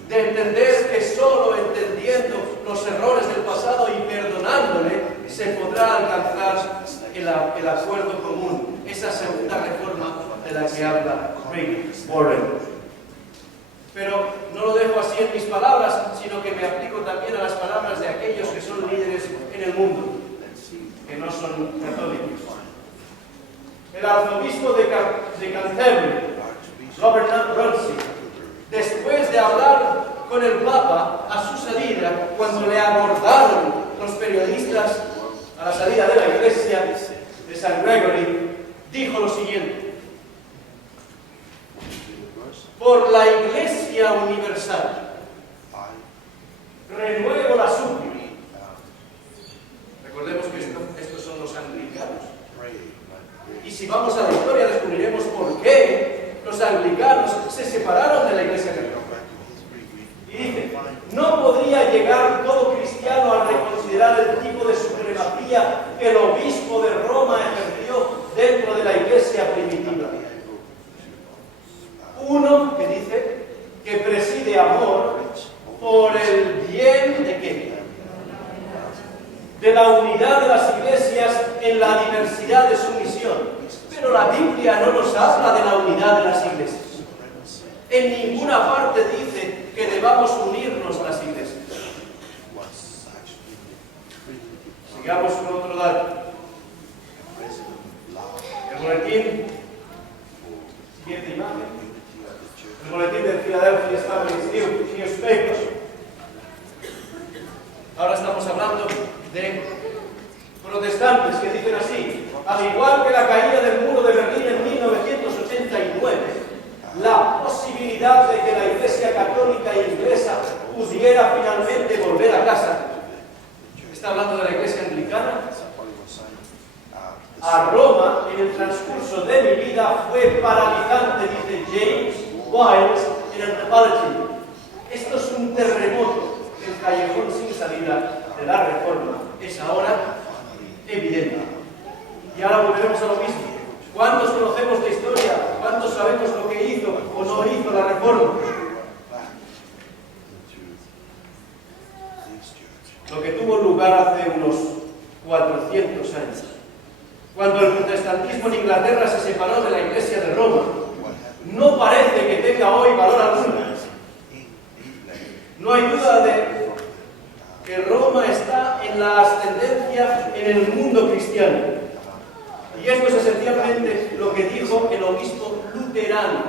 de entender que solo entendiendo los errores del pasado y perdonándole se podrá alcanzar el acuerdo común, esa segunda reforma de la que habla Rick Warren. Pero no lo dejo así en mis palabras, sino que me aplico también a las palabras de aquellos que son líderes en el mundo, que no son católicos. El arzobispo de Canterbury, Robert Runcie, después de hablar con el Papa a su salida, cuando le abordaron los periodistas a la salida de la iglesia de San Gregory, dijo lo siguiente: por la Iglesia Universal, renuevo la súplica. Recordemos que estos son los anglicanos. Y si vamos a la historia descubriremos por qué los anglicanos se separaron de la Iglesia Católica. Y dice, no podría llegar todo cristiano a reconsiderar el tipo de supremacía que el obispo de Roma ejerció dentro de la Iglesia primitiva. la unidad de las iglesias en la diversidad de su misión. Pero la Biblia no nos habla de la unidad de las iglesias. En ninguna parte dice que debamos unirnos las iglesias. Sigamos con otro dato. El boletín, siguiente imagen. El boletín del Philadelphia Family Newspaper. Ahora estamos hablando de protestantes que dicen así: al igual que la caída del muro de Berlín en 1989, la posibilidad de que la Iglesia católica inglesa pudiera finalmente volver a casa. Está hablando de la Iglesia anglicana. A Roma, en el transcurso de mi vida, fue paralizante, dice James Wiles en Anthropology. Esto es un terremoto. El callejón sin salida de la Reforma es ahora evidente. Y ahora volveremos a lo mismo. ¿Cuántos conocemos la historia? ¿Cuántos sabemos lo que hizo o no hizo la Reforma? Lo que tuvo lugar hace unos 400 años, cuando el protestantismo en Inglaterra se separó de la Iglesia de Roma, no parece que tenga hoy valor alguno. No hay duda de que Roma está en la ascendencia en el mundo cristiano. Y esto es esencialmente lo que dijo el obispo luterano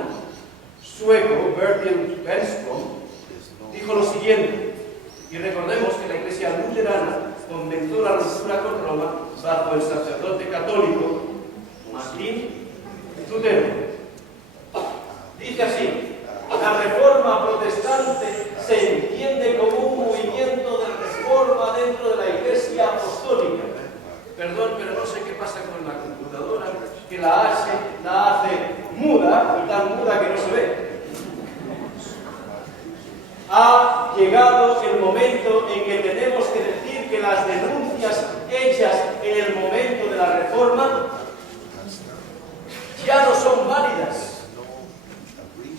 sueco Bertil Bennström. Dijo lo siguiente, y recordemos que la Iglesia luterana comenzó la ruptura con Roma bajo el sacerdote católico Martín Lutero. Dice así: la Reforma protestante se entiende como un movimiento de reforma dentro de la Iglesia apostólica. Perdón, pero no sé qué pasa con la computadora, que la hace muda, y tan muda que no se ve. Ha llegado el momento en que tenemos que decir que las denuncias hechas en el momento de la Reforma ya no son válidas.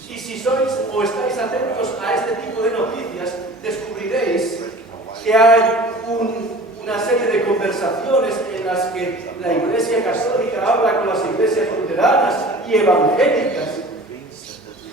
Y si sois o estáis atentos a este tipo de noticias, descubriréis que hay una serie de conversaciones en las que la Iglesia católica habla con las iglesias luteranas y evangélicas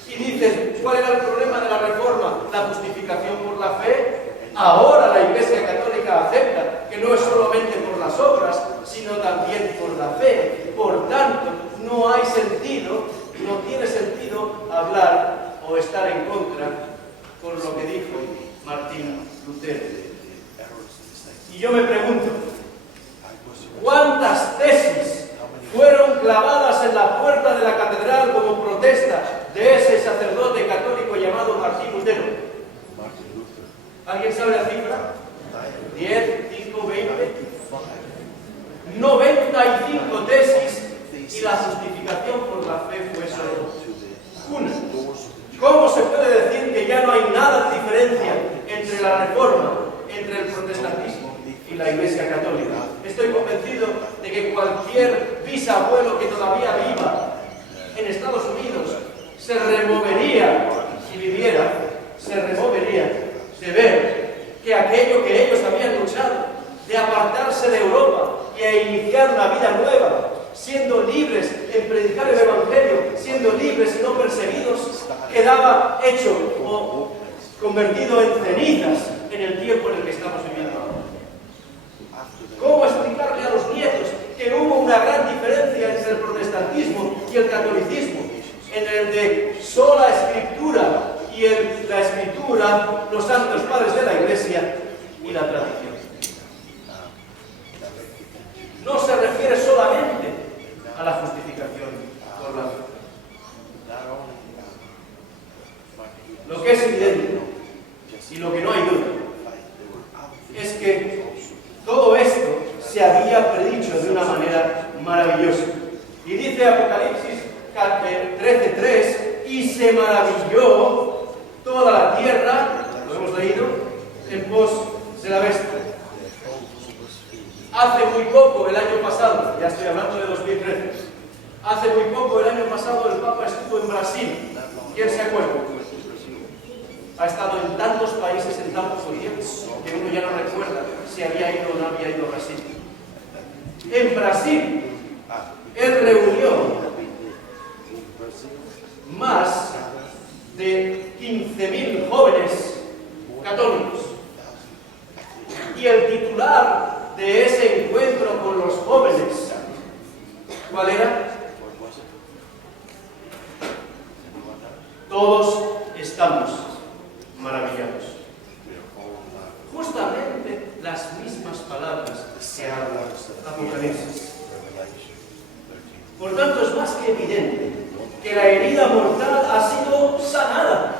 y dicen: ¿cuál era el problema de la Reforma? La justificación por la fe. Ahora la Iglesia católica acepta que no es solamente por las obras, sino también por la fe. Por tanto, no hay sentido, no tiene sentido hablar o estar en contra con lo que dijo Martín Lutero. Y yo me pregunto, ¿cuántas tesis fueron clavadas en la puerta de la catedral como protesta de ese sacerdote católico llamado Martín Lutero? ¿Alguien sabe la cifra? ¿10, 5, 20? 95 tesis, y la justificación por la fe fue solo una. ¿Cómo se puede decir que ya no hay nada de diferencia entre la Reforma, entre el protestantismo y la Iglesia católica? Estoy convencido de que cualquier bisabuelo que todavía viva en Estados Unidos se removería, si viviera, se removería de ver que aquello que ellos habían luchado, de apartarse de Europa y a iniciar una vida nueva, siendo libres en predicar el Evangelio, siendo libres y no perseguidos, quedaba hecho o convertido en cenizas en el tiempo en el que estamos viviendo ahora. ¿Cómo explicarle a los nietos que hubo una gran diferencia entre el protestantismo y el catolicismo? En el de sola escritura y en la escritura, los santos padres de la Iglesia y la tradición. No se refiere solamente a la justificación por la fe. Lo que es evidente y lo que no hay duda es que todo esto se había predicho de una manera maravillosa. Y dice Apocalipsis 13:3: y se maravilló toda la tierra, lo hemos leído, en pos de la bestia. Hace muy poco, el año pasado, ya estoy hablando de 2013, hace muy poco, el año pasado, el Papa estuvo en Brasil. ¿Quién se acuerda? Ha estado en tantos países en tan poco tiempo que uno ya no recuerda si había ido o no había ido a Brasil. En Brasil, él reunió más de 15.000 jóvenes católicos. Y el titular de ese encuentro con los jóvenes, ¿cuál era? Todos estamos maravillados. Justamente las mismas palabras que habla Apocalipsis. Por tanto, es más que evidente que la herida mortal ha sido sanada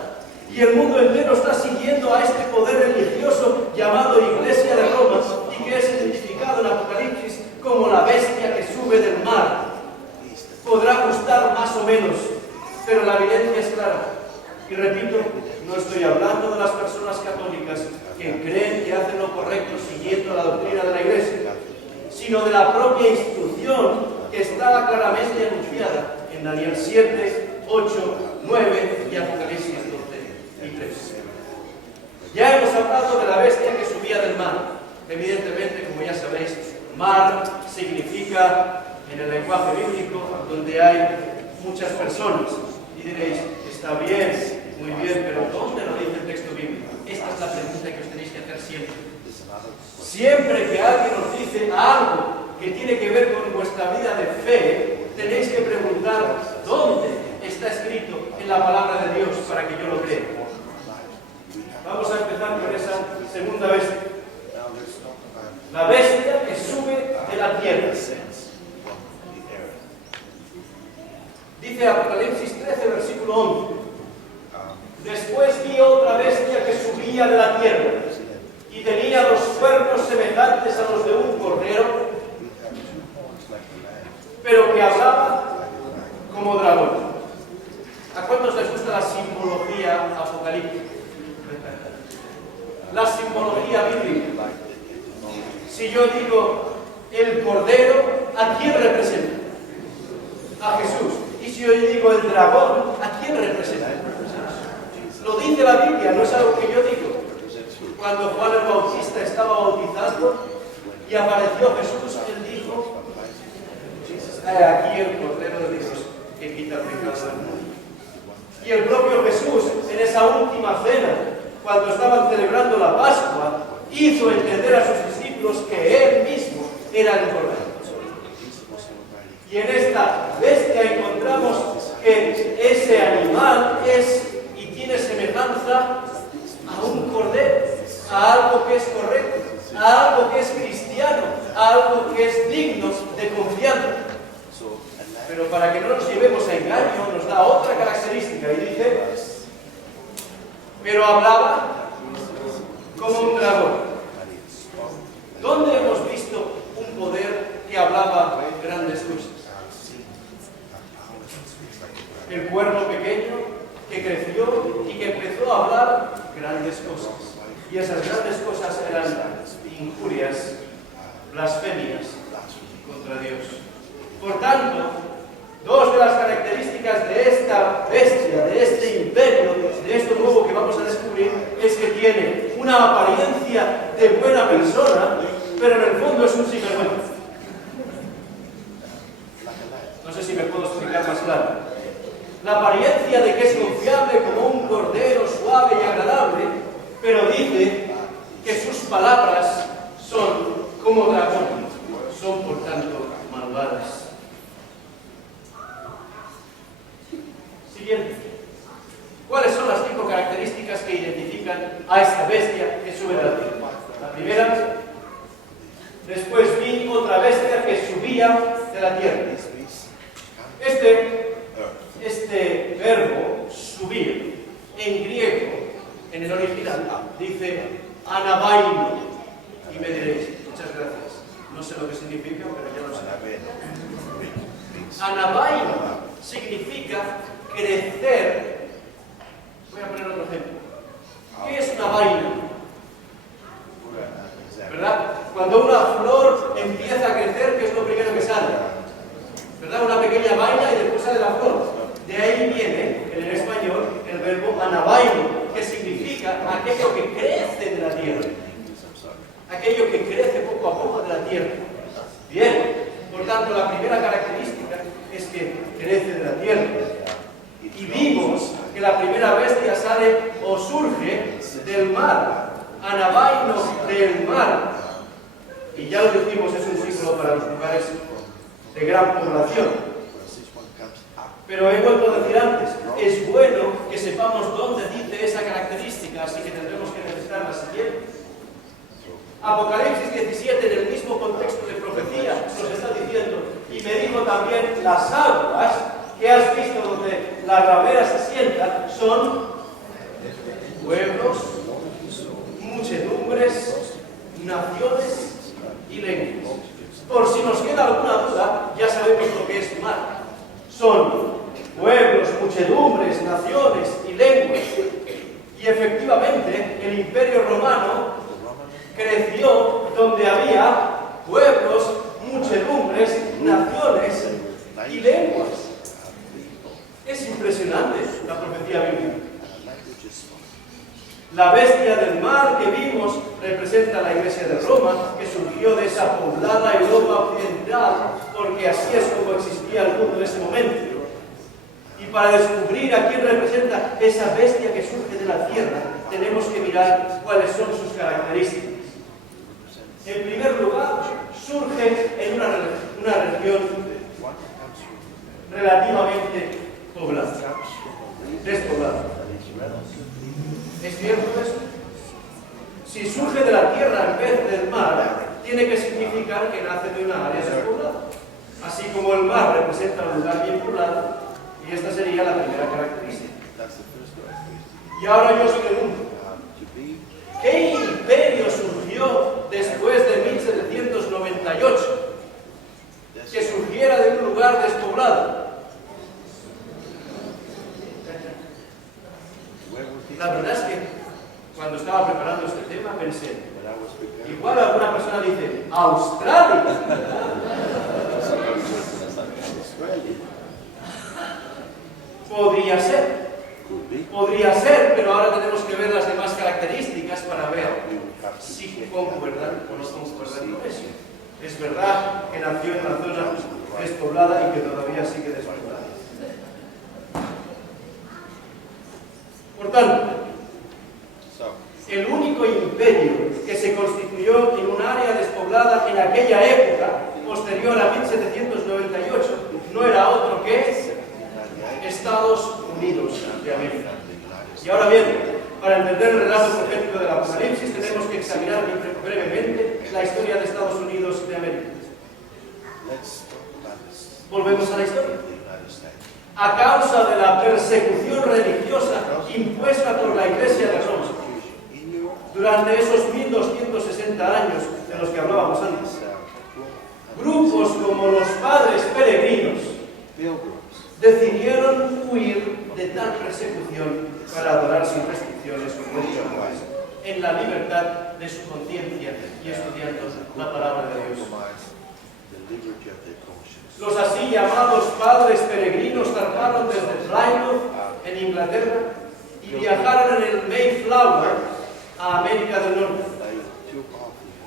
y el mundo entero está siguiendo a este poder religioso llamado Iglesia de Roma y que es identificado en Apocalipsis como la bestia que sube del mar. Podrá gustar más o menos, pero la evidencia es clara. Y repito, no estoy hablando de las personas católicas que creen que hacen lo correcto siguiendo la doctrina de la Iglesia, sino de la propia institución que está claramente anunciada en Daniel 7, 8, 9 y Apocalipsis 12 y 13. Ya hemos hablado de la bestia que subía del mar. Evidentemente, como ya sabéis, mar significa, en el lenguaje bíblico, donde hay muchas personas. Y diréis, está bien, muy bien, pero ¿dónde lo dice el texto bíblico? Esta es la pregunta que os tenéis que hacer siempre. Siempre que alguien os dice algo que tiene que ver con vuestra vida de fe, tenéis que preguntar dónde está escrito en la palabra de Dios para que yo lo crea. Vamos a empezar con esa segunda bestia. La bestia que sube de la tierra. Dice Apocalipsis 13, versículo 11. Después vi otra bestia que subía de la tierra y tenía los cuernos semejantes a los de un cordero, pero que hablaba como dragón. ¿A cuántos les gusta la simbología apocalíptica? La simbología bíblica. Si yo digo el cordero, ¿a quién representa? A Jesús. Y si yo digo el dragón, ¿a quién representa? Lo dice la Biblia, no es algo que yo digo. Cuando Juan el Bautista estaba bautizando y apareció Jesús, él dijo: aquí el Cordero de Dios que quita el pecado del mundo. Y el propio Jesús, en esa última cena, cuando estaban celebrando la Pascua, hizo entender a sus discípulos que él mismo era el Cordero. Y en esta bestia encontramos que ese animal es y tiene semejanza a un cordero, a algo que es correcto, a algo que es cristiano, a algo que es digno de confianza. Pero para que no nos llevemos a engaño, nos da otra característica y dice: pero hablaba como un dragón. ¿Dónde hemos visto un poder que hablaba grandes cosas? El cuerno pequeño que creció y que empezó a hablar grandes cosas. Y esas grandes cosas eran injurias, blasfemias contra Dios. Por tanto, dos de las características de esta bestia, de este imperio, de esto nuevo que vamos a descubrir, es que tiene una apariencia de buena persona, pero en el fondo es un sinvergüenza. No sé si me puedo explicar más claro. La apariencia de que es confiable como un cordero suave y agradable, pero dice que sus palabras son como dragón, son por tanto malvadas. Siguiente. ¿Cuáles son las 5 características que identifican a esta bestia que sube de la tierra? La primera, después vi otra bestia que subía de la tierra. Este verbo, subir, en griego, en el original, dice anabaino. Y me diréis: muchas gracias. No sé lo que significa, pero ya lo sé. Anabaino significa crecer. Voy a poner otro ejemplo. ¿Qué es una vaina? ¿Verdad? Cuando una flor empieza a crecer, ¿qué es lo primero que sale? ¿Verdad? Una pequeña vaina y después sale la flor. De ahí viene, en el español, el verbo anabaino, que significa aquello que crece de la tierra. Aquello que crece poco a poco de la tierra. Bien, por tanto, la primera característica es que crece de la tierra. Y vimos que la primera bestia sale o surge del mar, anabaino del mar. Y ya lo dijimos, es un símbolo para los lugares de gran población. Pero he vuelto a decir antes, es bueno que sepamos dónde dice esa característica, así que tendremos que necesitar la siguiente. Apocalipsis 17, en el mismo contexto de profecía, nos está diciendo, y me dijo también, las aguas que has visto donde la ramera se sienta son pueblos, muchedumbres, naciones y lenguas. Por si nos queda alguna duda, ya sabemos lo que es mar. Son pueblos, muchedumbres, naciones y lenguas. Y efectivamente, el Imperio Romano creció donde había pueblos, muchedumbres, naciones y lenguas. Es impresionante la profecía bíblica. La bestia del mar que vimos representa a la Iglesia de Roma, que surgió de esa poblada Europa occidental, porque así es como existía el mundo en ese momento. Y para descubrir a quién representa esa bestia que surge de la tierra, tenemos que mirar cuáles son sus características. En primer lugar, surge en una región relativamente poblada, despoblada. ¿Es cierto eso? Si surge de la tierra en vez del mar, tiene que significar que nace de una área despoblada. Así como el mar representa un lugar bien poblado, y esta sería la primera característica. Y ahora yo os pregunto, ¿qué imperio surgió después de 1798? Que surgiera de un lugar despoblado. La verdad es que cuando estaba preparando este tema pensé, igual alguna persona dice, ¡Australia! Podría ser, pero ahora tenemos que ver las demás características para ver si concuerdan o no concuerdan con eso. Es verdad que nació en una zona despoblada y que todavía sigue despoblada. Por tanto, el único imperio que se constituyó en un área despoblada en aquella época, posterior a 1798, no era otro que Estados Unidos de América. Y ahora bien, para entender el relato profético del Apocalipsis, tenemos que examinar brevemente la historia de Estados Unidos de América. Volvemos a la historia. A causa de la persecución religiosa impuesta por la Iglesia de Roma, durante esos 1260 años de los que hablábamos antes, grupos como los padres peregrinos decidieron huir de tal persecución para adorar sin restricciones, como he dicho antes, en la libertad de su conciencia y estudiando la palabra de Dios. Los así llamados padres peregrinos zarparon desde Plymouth, en Inglaterra, y viajaron en el Mayflower a América del Norte.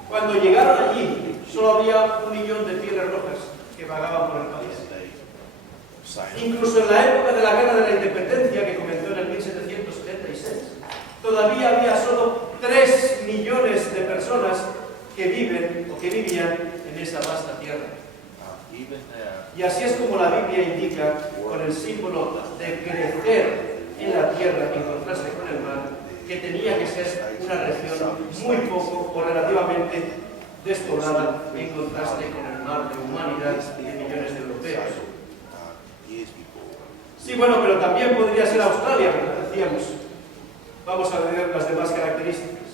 Cuando llegaron allí, solo había 1 millón de pieles rojas que vagaban por el país. Incluso en la época de la Guerra de la Independencia, que comenzó en el 1776, todavía había solo 3 millones de personas que viven o que vivían en esa vasta tierra. Y así es como la Biblia indica, con el símbolo de crecer en la tierra en contraste con el mar, que tenía que ser una región muy poco o relativamente despoblada en contraste con el mar de humanidad y de millones de europeos. Sí, bueno, pero también podría ser Australia, como decíamos. Vamos a ver las demás características.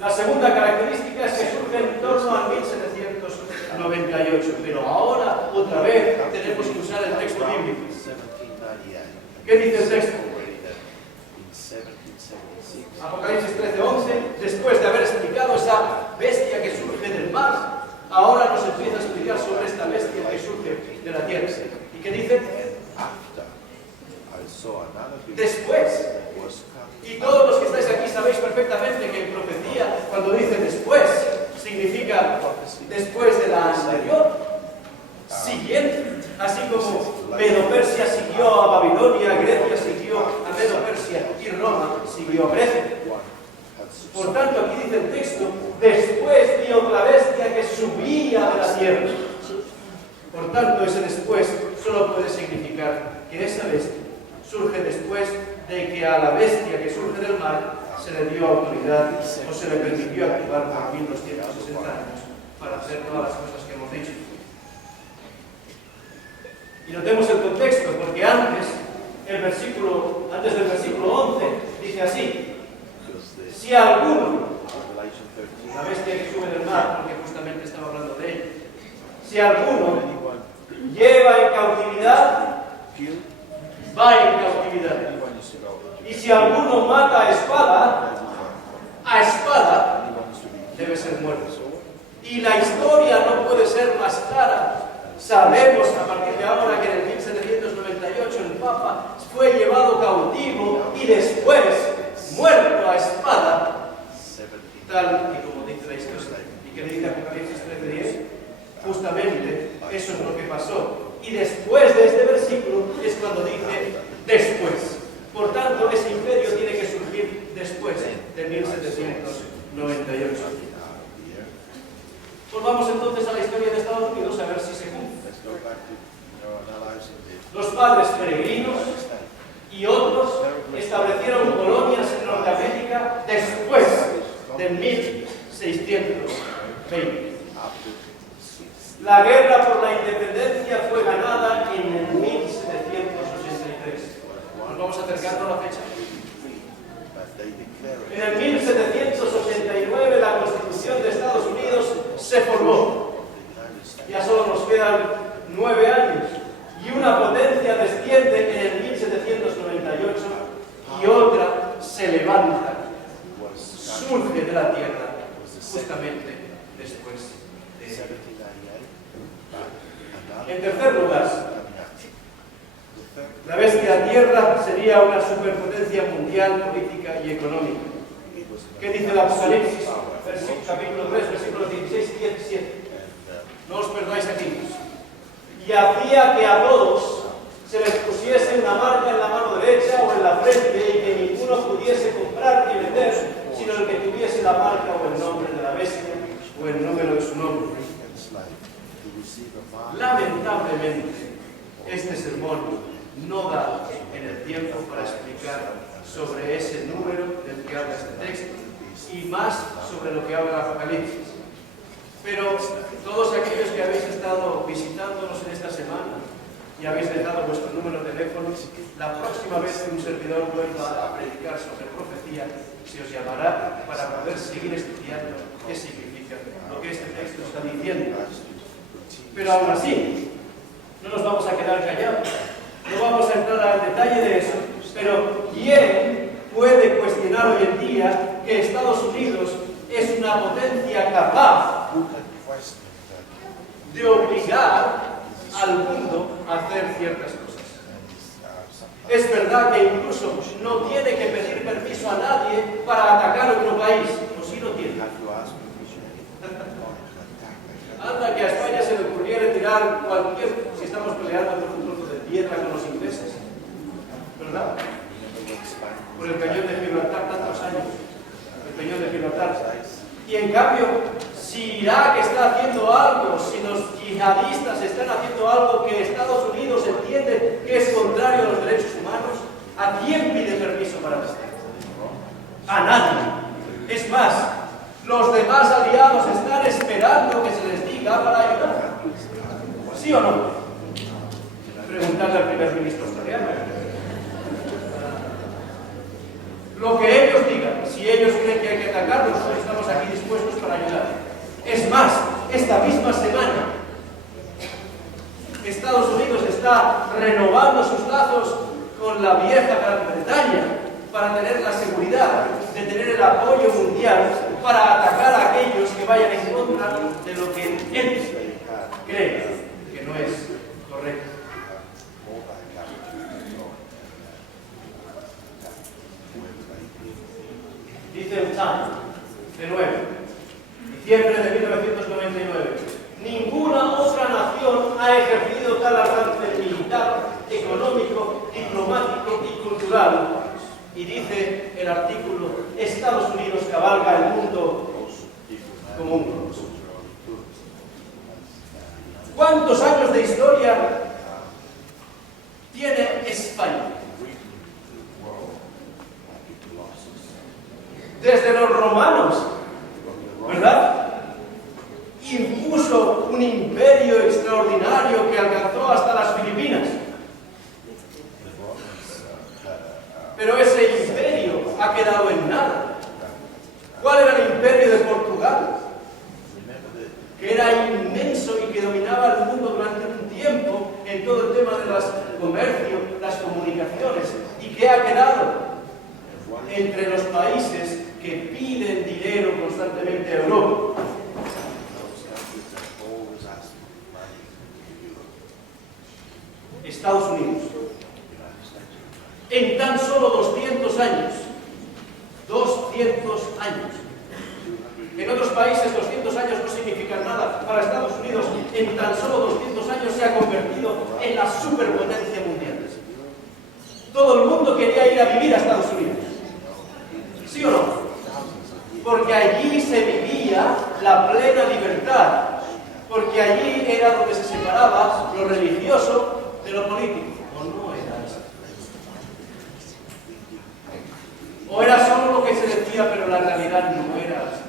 La segunda característica es que surge en torno a 1798, pero ahora, otra vez, tenemos que usar el texto bíblico. ¿Qué dice el texto? Apocalipsis 13:11, después de haber explicado esa bestia que surge del mar, ahora nos empieza a explicar sobre esta bestia que surge de la tierra. ¿Y qué dice? Después. Y todos los que estáis aquí sabéis de que a la bestia que surge del mar se le dio autoridad o se le permitió actuar por 1260 años para hacer todas las cosas que hemos dicho. Y notemos el contexto, porque antes del versículo 11 dice así: si alguno, la bestia que sube del mar, porque justamente estaba hablando de ella, si alguno lleva en cautividad, va en cautividad. Y si alguno mata a espada debe ser muerto. Y la historia no puede ser más clara. Sabemos a partir de ahora que en el 1798 el Papa fue llevado cautivo y después muerto a espada, tal y como dice la historia. ¿Y qué dice Apocalipsis 13:10? Justamente eso es lo que pasó. Y después de este versículo es cuando dice después. Por tanto, ese imperio tiene que surgir después de 1798. Pues vamos entonces a la historia de Estados Unidos a ver si se cumple. Los padres peregrinos y otros establecieron colonias en Norteamérica después de 1620. La guerra por la independencia fue ganada en el 1783. Nos vamos acercando a la fecha. En el 1789 la Constitución de Estados Unidos se formó. Ya solo nos quedan 9 años. Y una potencia desciende en el 1798 y otra se levanta, surge de la tierra justamente después de eso. En tercer lugar, la bestia tierra sería una superpotencia mundial, política y económica. ¿Qué dice el Apocalipsis? Capítulo 3, versículos 16 y 17. No os perdáis aquí. Y hacía que a todos se les pusiese una marca en la mano derecha o en la frente y que ninguno pudiese comprar ni vender, sino el que tuviese la marca o el nombre de la bestia o el número de su nombre. Lamentablemente, este sermón no da en el tiempo para explicar sobre ese número del que habla este texto y más sobre lo que habla el Apocalipsis. Pero todos aquellos que habéis estado visitándonos en esta semana y habéis dejado vuestro número de teléfono, la próxima vez que un servidor vuelva a predicar sobre profecía, se os llamará para poder seguir estudiando qué significa lo que este texto está diciendo. Pero aún así, no nos vamos a quedar callados. No vamos a entrar al detalle de eso, pero ¿quién puede cuestionar hoy en día que Estados Unidos es una potencia capaz de obligar al mundo a hacer ciertas cosas? Es verdad que incluso no tiene que pedir permiso a nadie para atacar otro país, o sí lo tiene. Anda que a España se le ocurriera tirar cualquier, si estamos peleando por un trozo de tierra con los ingleses, ¿verdad? Por el cañón de Gibraltar, tantos años, el cañón de Gibraltar. Y en cambio, si Irak está haciendo algo, si los yihadistas están haciendo algo que Estados Unidos entiende que es contrario a los derechos humanos, ¿a quién pide permiso para hacerlo? A nadie. Es más, los demás aliados están esperando que se les diga para ayudar. ¿Sí o no? Preguntarle al primer ministro australiano. Lo que ellos digan, si ellos creen que hay que atacarlos, nosotros estamos aquí dispuestos para ayudar. Es más, esta misma semana, Estados Unidos está renovando sus lazos con la vieja Gran Bretaña para tener la seguridad de tener el apoyo mundial para atacar a aquellos que vayan en contra de lo que ellos creen que no es correcto. Dice el Times, de nuevo, diciembre de 1999, ninguna otra nación ha ejercido tal alcance militar, económico, diplomático y cultural. Y dice el artículo, Estados Unidos cabalga el mundo como un globo. ¿Cuántos años de historia tiene España? desde los romanos, ¿verdad? Impuso un imperio extraordinario que alcanzó hasta las Filipinas. Pero ese imperio ha quedado en nada. ¿Cuál era el imperio de Portugal? Que era inmenso y que dominaba el mundo durante un tiempo en todo el tema de los comercios, las comunicaciones, y que ha quedado entre los países que piden dinero constantemente a Europa. Estados Unidos. En tan solo 200 años. 200 años. En otros países 200 años no significan nada. Para Estados Unidos, en tan solo 200 años se ha convertido en la superpotencia mundial. Todo el mundo quería ir a vivir a Estados Unidos. ¿Sí o no? Porque allí se vivía la plena libertad. Porque allí era donde se separaba lo religioso de lo político. ¿O no era eso? ¿O era solo lo que se decía, pero la realidad no era así?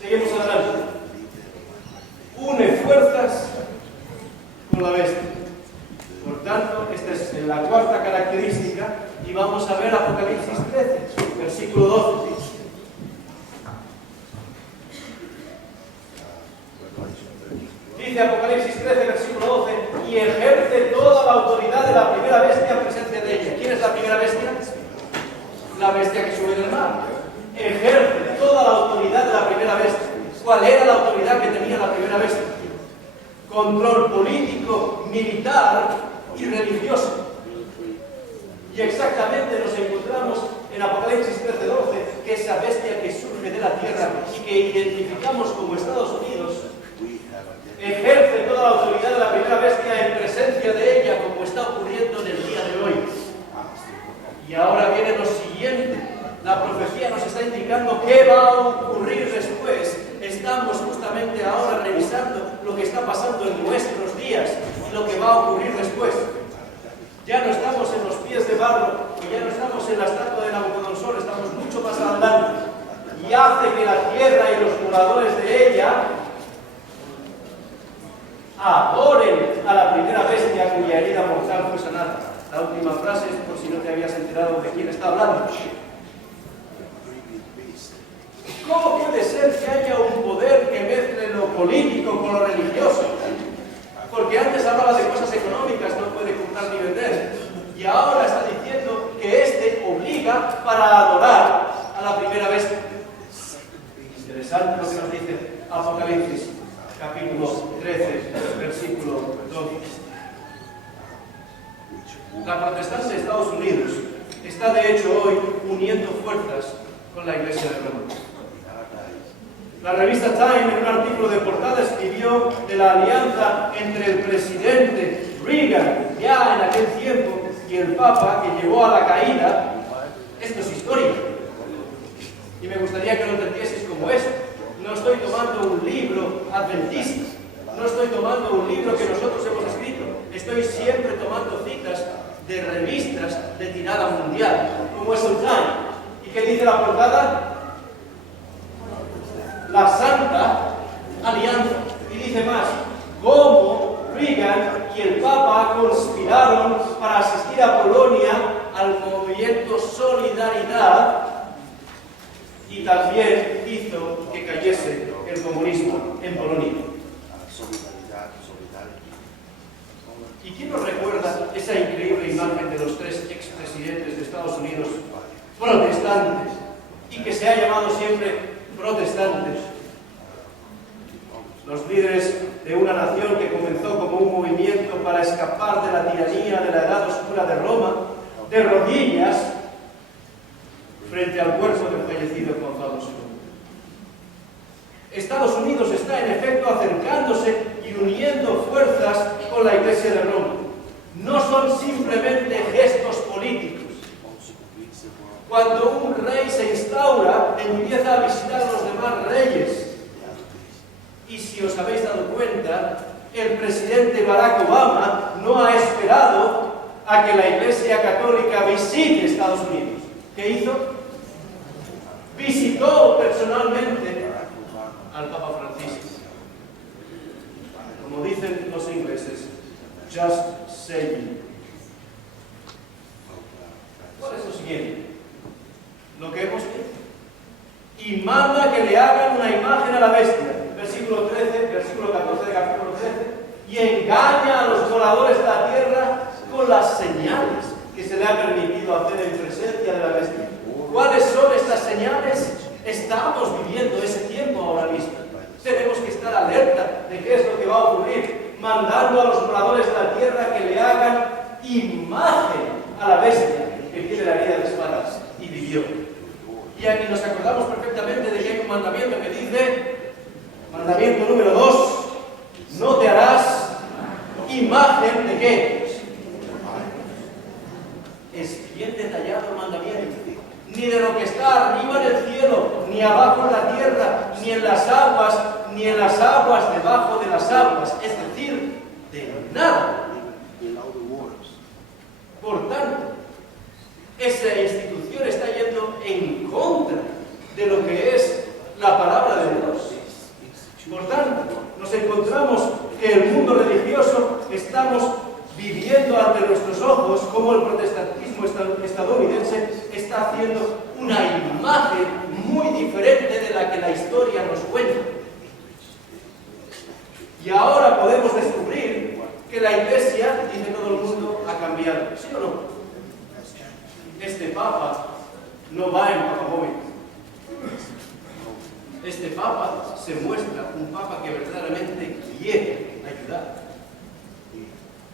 Seguimos adelante. Une fuerzas con la bestia. Por tanto, esta es la cuarta característica y vamos a ver Apocalipsis 13, versículo 12. Dice Apocalipsis 13, versículo 12, y ejerce toda la autoridad de la primera bestia en presencia de ella. ¿Quién es la primera bestia? La bestia que sube del mar. Ejerce toda la autoridad de la primera bestia. ¿Cuál era la autoridad que tenía la primera bestia? Control político, militar y religioso. Y exactamente nos encontramos en Apocalipsis 13:12, que esa bestia que surge de la tierra y que identificamos como Estados Unidos, ejerce toda la autoridad de la primera bestia en presencia de ella, como está ocurriendo en el día de hoy. Y ahora viene lo siguiente. La profecía nos está indicando qué va a ocurrir después. Estamos justamente ahora revisando lo que está pasando en nuestros días y lo que va a ocurrir después. Ya no estamos en los pies de barro y ya no estamos en la estatua de Nabucodonosor, estamos mucho más adelante. Y hace que la tierra y los moradores de ella adoren a la primera bestia cuya herida mortal fue sanada. La última frase es por si no te habías enterado de quién está hablando. ¿Cómo puede ser que haya un poder que mezcle lo político con lo religioso? Porque antes hablaba de cosas económicas, no puede comprar ni vender. Y ahora está diciendo que este obliga para adorar a la primera bestia. Interesante lo que nos dice Apocalipsis, capítulo 13, versículo 12. La protestante de Estados Unidos está de hecho hoy uniendo fuerzas con la Iglesia de Roma. La revista Time, en un artículo de portada, escribió de la alianza entre el presidente Reagan, ya en aquel tiempo, y el Papa, que llevó a la caída. Esto es historia. Y me gustaría que lo entendieseis como eso. No estoy tomando un libro adventista. No estoy tomando un libro que nosotros hemos escrito. Estoy siempre tomando citas de revistas de tirada mundial, como es el Time. ¿Y qué dice la portada? La Santa Alianza. Y dice más, cómo Reagan y el Papa conspiraron para asistir a Polonia al movimiento Solidaridad y también hizo que cayese el comunismo en Polonia. ¿Y quién nos recuerda esa increíble imagen de los tres expresidentes de Estados Unidos protestantes y que se ha llamado siempre protestantes? Los líderes de una nación que comenzó como un movimiento para escapar de la tiranía de la edad oscura de Roma, de rodillas frente al cuerpo del fallecido Juan Pablo II. Estados Unidos está en efecto acercándose y uniendo fuerzas con la Iglesia de Roma. No son simplemente gestos políticos. Cuando un rey se instaura, empieza a visitar a los demás reyes. Y si os habéis dado cuenta, el presidente Barack Obama no ha esperado a a que la Iglesia Católica visite Estados Unidos. ¿Qué hizo? Visitó personalmente al Papa Francisco. Como dicen los ingleses, just saying. ¿Cuál es lo siguiente? Lo que hemos visto. Y manda que le hagan una imagen a la bestia. Versículo 13, versículo 14 de capítulo 13. Y engaña a los moradores de la tierra con las señales que se le ha permitido hacer en presencia de la bestia. ¿Cuáles son estas señales? Estamos viviendo ese tiempo ahora mismo. Tenemos que estar alerta de qué es lo que va a ocurrir, mandando a los moradores de la tierra que le hagan imagen a la bestia que tiene la herida de espadas y vivió. Y aquí nos acordamos perfectamente de que hay un mandamiento que dice, mandamiento número 2, no te harás imagen de qué. Es bien detallado el mandamiento. Ni de lo que está arriba en el cielo, ni abajo en la tierra, ni en las aguas, ni en las aguas debajo de las aguas. Es decir, de nada. Por tanto, esa institución está yendo en contra de lo que es la palabra de Dios. Por tanto, nos encontramos que el mundo religioso estamos viviendo ante nuestros ojos como el protestantismo estadounidense está haciendo una imagen muy diferente de la que la historia nos cuenta. Y ahora podemos descubrir que la Iglesia, dice todo el mundo, ha cambiado. ¿Sí o no? Este Papa no va en Papa Móvil. Este Papa se muestra un Papa que verdaderamente quiere ayudar.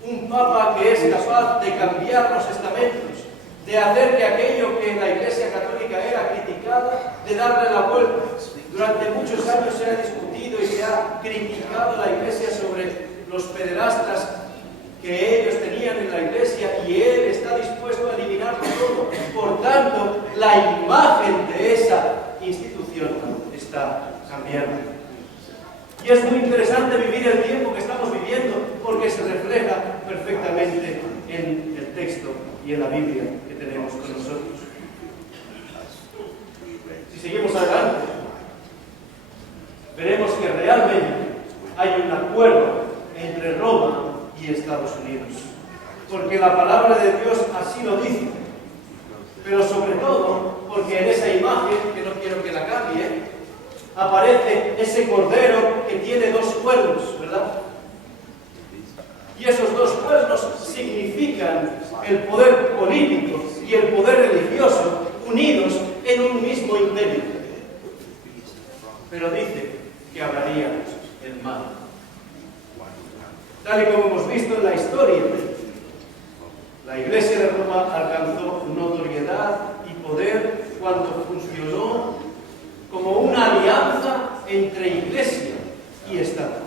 Un Papa que es capaz de cambiar los estamentos, de hacer que aquello que en la Iglesia Católica era criticada, de darle la vuelta. Durante muchos años se ha discutido y se ha criticado a la Iglesia sobre los pederastas que ellos tenían en la Iglesia y él está dispuesto a eliminarlo todo. Por tanto, la imagen de esa institución está cambiando. Y es muy interesante vivir el tiempo que estamos viviendo porque se refleja perfectamente en el texto y en la Biblia que tenemos con nosotros. Si seguimos adelante, veremos que realmente hay un acuerdo entre Roma y Estados Unidos. Porque la palabra de Dios así lo dice. Pero sobre todo porque en esa imagen, que no quiero que la cambie, aparece ese cordero que tiene dos cuernos, ¿verdad? Y esos dos cuernos significan el poder político y el poder religioso unidos en un mismo imperio. Pero dice que hablaría el mal. Tal y como hemos visto en la historia, la Iglesia de Roma alcanzó notoriedad y poder cuando funcionó como una alianza entre Iglesia y Estado.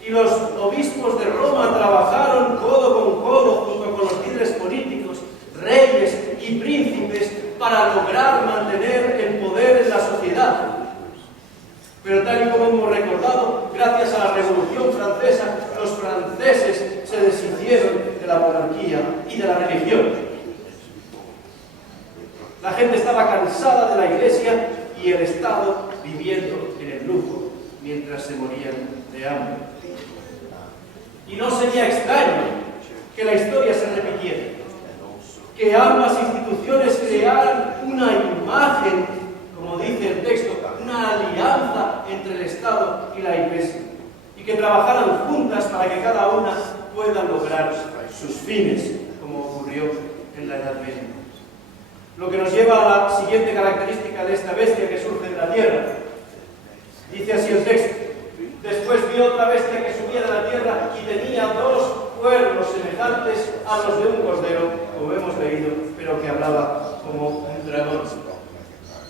Y los obispos de Roma trabajaron codo con codo junto con los líderes políticos, reyes y príncipes para lograr mantener el poder en la sociedad. Pero tal y como hemos recordado, gracias a la Revolución Francesa, los franceses se deshicieron de la monarquía y de la religión. La gente estaba cansada de la Iglesia y el Estado viviendo en el lujo mientras se morían de hambre. Y no sería extraño que la historia se repitiera, que ambas instituciones crearan una imagen, como dice el texto, una alianza entre el Estado y la Iglesia, y que trabajaran juntas para que cada una pueda lograr sus fines, como ocurrió en la Edad Media. Lo que nos lleva a la siguiente característica de esta bestia que surge de la tierra. Dice así el texto: después vio otra bestia que subía de la tierra y tenía dos cuernos semejantes a los de un cordero, como hemos leído, pero que hablaba como un dragón.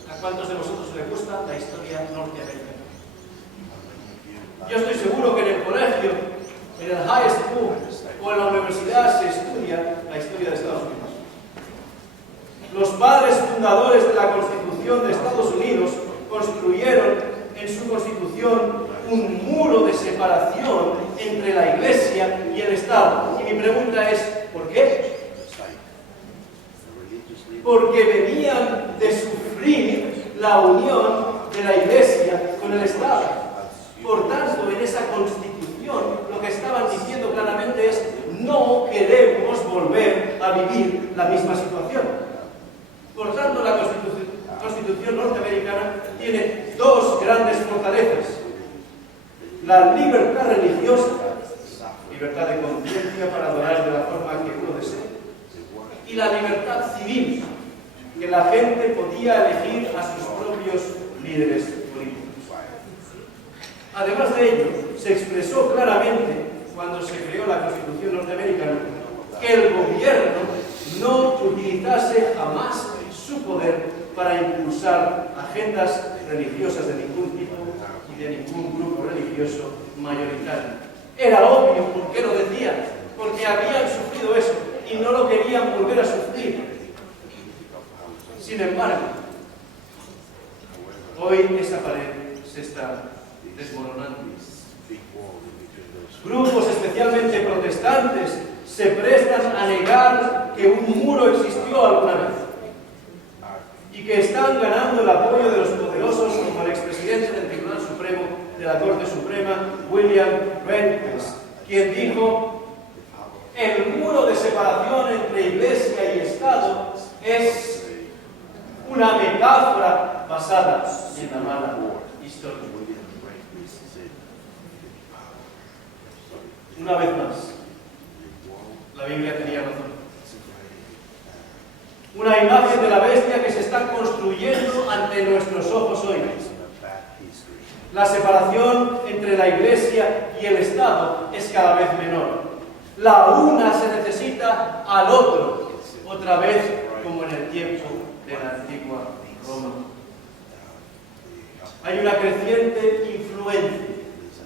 ¿A cuántos de vosotros les gusta la historia norteamericana? Yo estoy seguro que en el colegio, en el high school o en la universidad se estudia la historia de Estados Unidos. Los padres fundadores de la Constitución de Estados Unidos construyeron en su Constitución un muro de separación entre la Iglesia y el Estado. Y mi pregunta es, ¿por qué? porque venían de sufrir la unión de la Iglesia con el Estado. Por tanto, en esa Constitución lo que estaban diciendo claramente es: no queremos volver a vivir la misma situación. Por tanto, la Constitución norteamericana tiene dos grandes fortalezas: la libertad religiosa, libertad de conciencia para adorar de la forma que uno desee, y la libertad civil, que la gente podía elegir a sus propios líderes políticos. Además de ello, se expresó claramente cuando se creó la Constitución norteamericana que el gobierno no utilizase jamás su poder para impulsar agendas religiosas de ningún tipo y de ningún grupo religioso mayoritario. Era obvio por qué lo decían, porque habían sufrido eso y no lo querían volver a sufrir. Sin embargo, hoy esa pared se está desmoronando. Grupos especialmente protestantes se prestan a negar que un muro existió alguna vez y que están ganando el apoyo de los poderosos, como el expresidente del Tribunal Supremo de la Corte Suprema, William Rehnquist, quien dijo: el muro de separación entre Iglesia y Estado es una metáfora basada en la mala historia. Una vez más, la Biblia tenía razón. Una imagen de la bestia que se está construyendo ante nuestros ojos hoy. La separación entre la Iglesia y el Estado es cada vez menor. La una se necesita al otro, otra vez como en el tiempo de la antigua Roma. Hay una creciente influencia,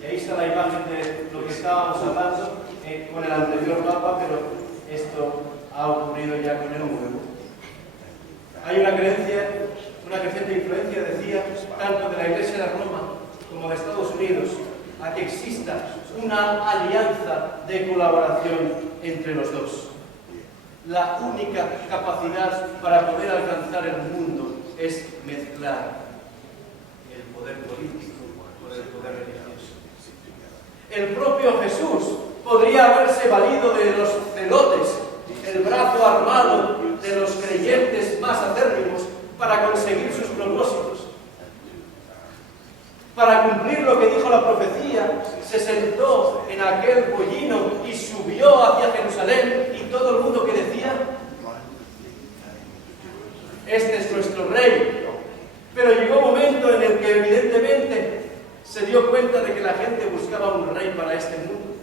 y ahí está la imagen de lo que estábamos hablando con el anterior Papa, pero esto ha ocurrido ya con el nuevo. Hay una creciente influencia, decía, tanto de la Iglesia de Roma como de Estados Unidos, a que exista una alianza de colaboración entre los dos. La única capacidad para poder alcanzar el mundo es mezclar el poder político con el poder religioso. El propio Jesús podría haberse valido de los celotes, el brazo armado de los creyentes más acérrimos, para conseguir sus propósitos. Para cumplir lo que dijo la profecía, se sentó en aquel pollino y subió hacia Jerusalén, y todo el mundo que decía: este es nuestro rey. Pero llegó un momento en el que evidentemente se dio cuenta de que la gente buscaba un rey para este mundo.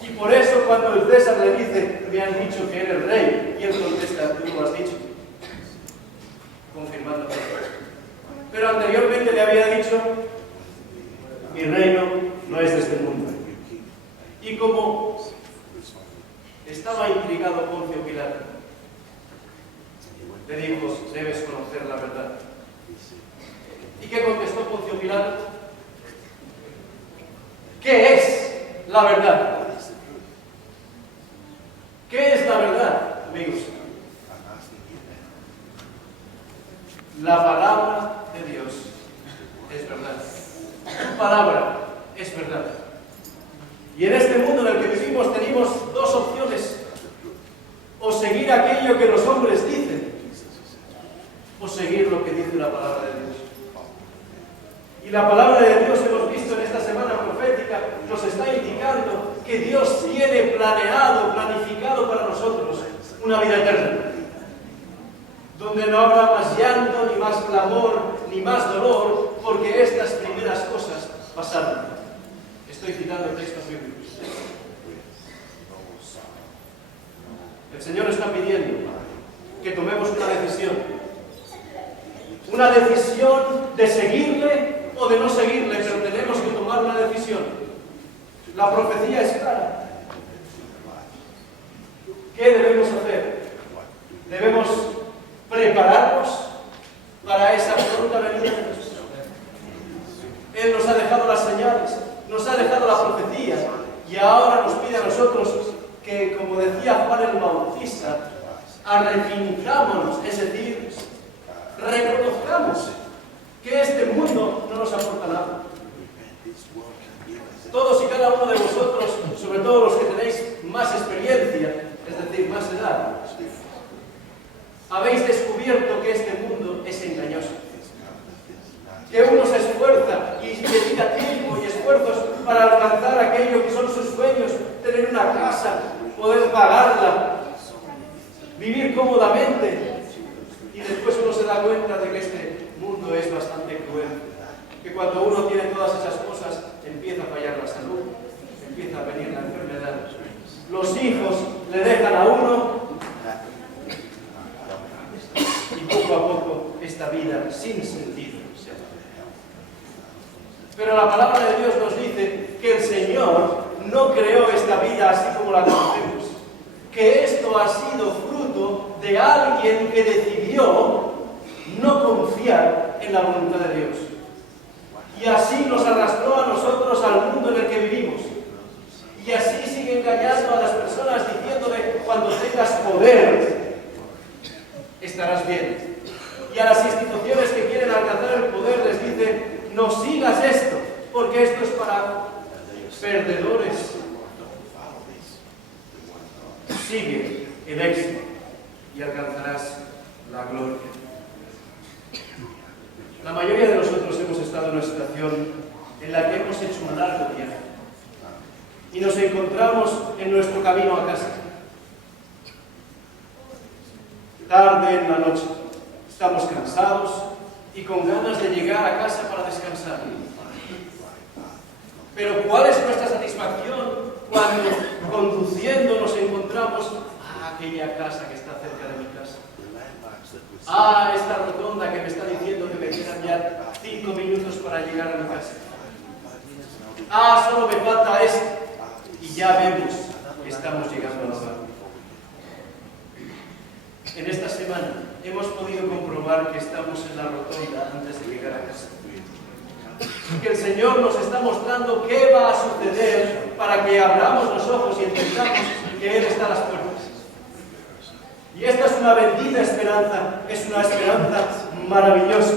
Y por eso cuando el César le dice: me han dicho que eres rey, y él contesta: tú lo has dicho, confirmando todo. Pero anteriormente le había dicho: mi reino no es de este mundo. Y como estaba intrigado Poncio Pilato, le dijo: debes conocer la verdad. ¿Y qué contestó Poncio Pilato? ¿Qué es la verdad? ¿Qué es la verdad, amigos? La palabra de Dios es verdad. Su palabra es verdad. Y en este mundo en el que vivimos tenemos dos opciones: o seguir aquello que los hombres dicen, o seguir lo que dice la palabra de Dios. Y la palabra de Dios, hemos visto en esta semana profética, nos está indicando que Dios tiene planificado para nosotros una vida eterna, donde no habrá más llanto, ni más clamor, ni más dolor, porque estas primeras cosas pasaron. Estoy citando textos bíblicos. El Señor está pidiendo que tomemos una decisión de seguirle o de no seguirle, pero tenemos que tomar una decisión. La profecía es clara. ¿Qué debemos hacer? Debemos prepararnos para esa pronta venida. Él nos ha dejado las señales, nos ha dejado la profecía, y ahora nos pide a nosotros que, como decía Juan el Bautista, arrepintámonos, es decir, reconozcamos que este mundo no nos aporta nada. Todos y cada uno de vosotros, sobre todo los que tenéis más experiencia, es decir, más edad, habéis descubierto que este mundo es engañoso. Que uno se esfuerza y dedica tiempo y esfuerzos para alcanzar aquello que son sus sueños, tener una casa, poder pagarla, vivir cómodamente, y después uno se da cuenta de que este mundo es bastante cruel, que cuando uno tiene todas esas cosas empieza a fallar la salud, empieza a venir la enfermedad, los hijos le dejan a uno y poco a poco esta vida sin sentido se va. Pero la palabra de Dios nos dice que el Señor no creó esta vida así como la conocemos, que esto ha sido fruto de alguien que decidió no confiar en la voluntad de Dios. Y así nos arrastró a nosotros al mundo en el que vivimos. Y así sigue engañando a las personas diciéndole: cuando tengas poder, estarás bien. Y a las instituciones que quieren alcanzar el poder les dice: no sigas esto, porque esto es para perdedores. Sigue el éxito y alcanzarás la gloria. La mayoría de nosotros hemos estado en una situación en la que hemos hecho un largo viaje y nos encontramos en nuestro camino a casa. Tarde en la noche, estamos cansados y con ganas de llegar a casa para descansar. Pero ¿cuál es nuestra satisfacción cuando conduciendo nos encontramos a aquella casa que está cerca de mi casa? Esta rotonda que me está diciendo que me quedan ya 5 minutos para llegar a mi casa. Solo me falta esto. Y ya vemos que estamos llegando al hogar. En esta semana hemos podido comprobar que estamos en la rotonda antes de llegar a casa. Que el Señor nos está mostrando qué va a suceder para que abramos los ojos y entendamos que Él está a las puertas. Y esta es una bendita esperanza, es una esperanza maravillosa.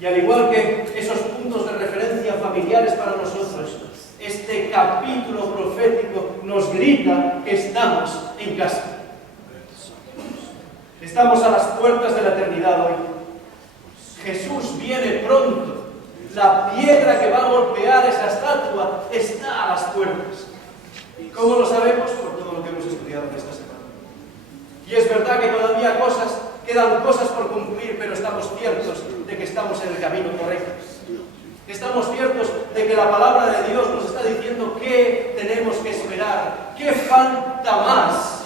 Y al igual que esos puntos de referencia familiares para nosotros, este capítulo profético nos grita que estamos en casa. Estamos a las puertas de la eternidad hoy. Jesús viene pronto. La piedra que va a golpear esa estatua está a las puertas. ¿Cómo lo sabemos? Por todo lo que hemos estudiado en esta semana. Y es verdad que todavía quedan cosas por cumplir, pero estamos ciertos de que estamos en el camino correcto. Estamos ciertos de que la palabra de Dios nos está diciendo qué tenemos que esperar, qué falta más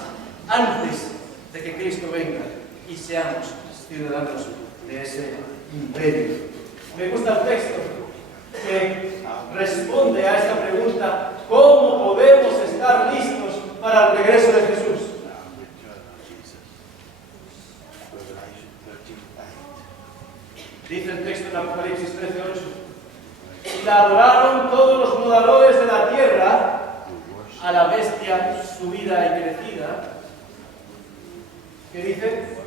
antes de que Cristo venga y seamos ciudadanos de ese imperio. Me gusta el texto que responde a esta pregunta: ¿cómo podemos estar listos para el regreso de Jesús? Dice el texto en Apocalipsis 13:8: y la adoraron todos los moradores de la tierra a la bestia subida y crecida, que dice,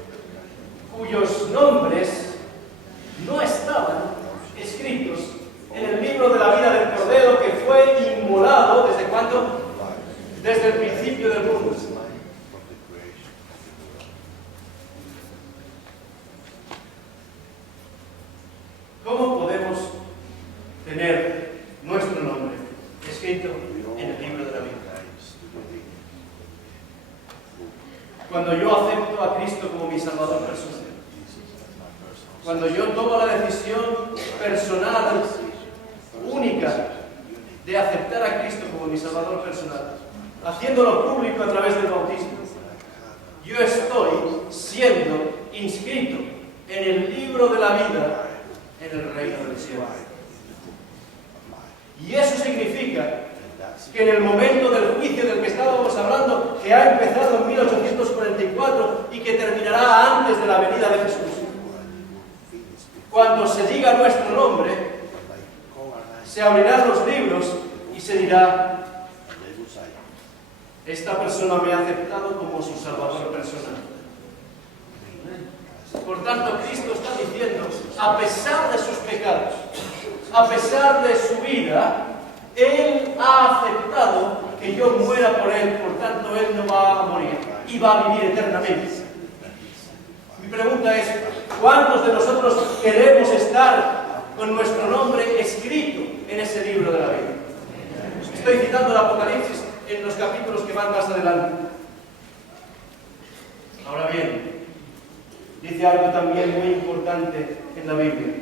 cuyos nombres no estaban escritos en el libro de la vida del Cordero que fue inmolado, ¿desde cuándo? Desde el principio del mundo. ¿Cómo podemos tener nuestro nombre escrito en el libro de la vida? Cuando yo acepto a Cristo como mi Salvador personal. Cuando yo tomo la decisión personal, única, de aceptar a Cristo como mi Salvador personal, haciéndolo público a través del bautismo, yo estoy siendo inscrito en el libro de la vida en el reino del cielo. Y eso significa que en el momento del juicio del que estábamos hablando, que ha empezado en 1844 y que terminará antes de la venida de Jesús, cuando se diga nuestro nombre, se abrirán los libros y se dirá: Esta persona me ha aceptado como su Salvador personal. Por tanto, Cristo está diciendo, a pesar de sus pecados, a pesar de su vida, Él ha aceptado que yo muera por Él, por tanto Él no va a morir y va a vivir eternamente. Mi pregunta es, ¿cuántos de nosotros queremos estar con nuestro nombre escrito en ese libro de la vida? Estoy citando el Apocalipsis en los capítulos que van más adelante. Ahora bien, dice algo también muy importante en la Biblia.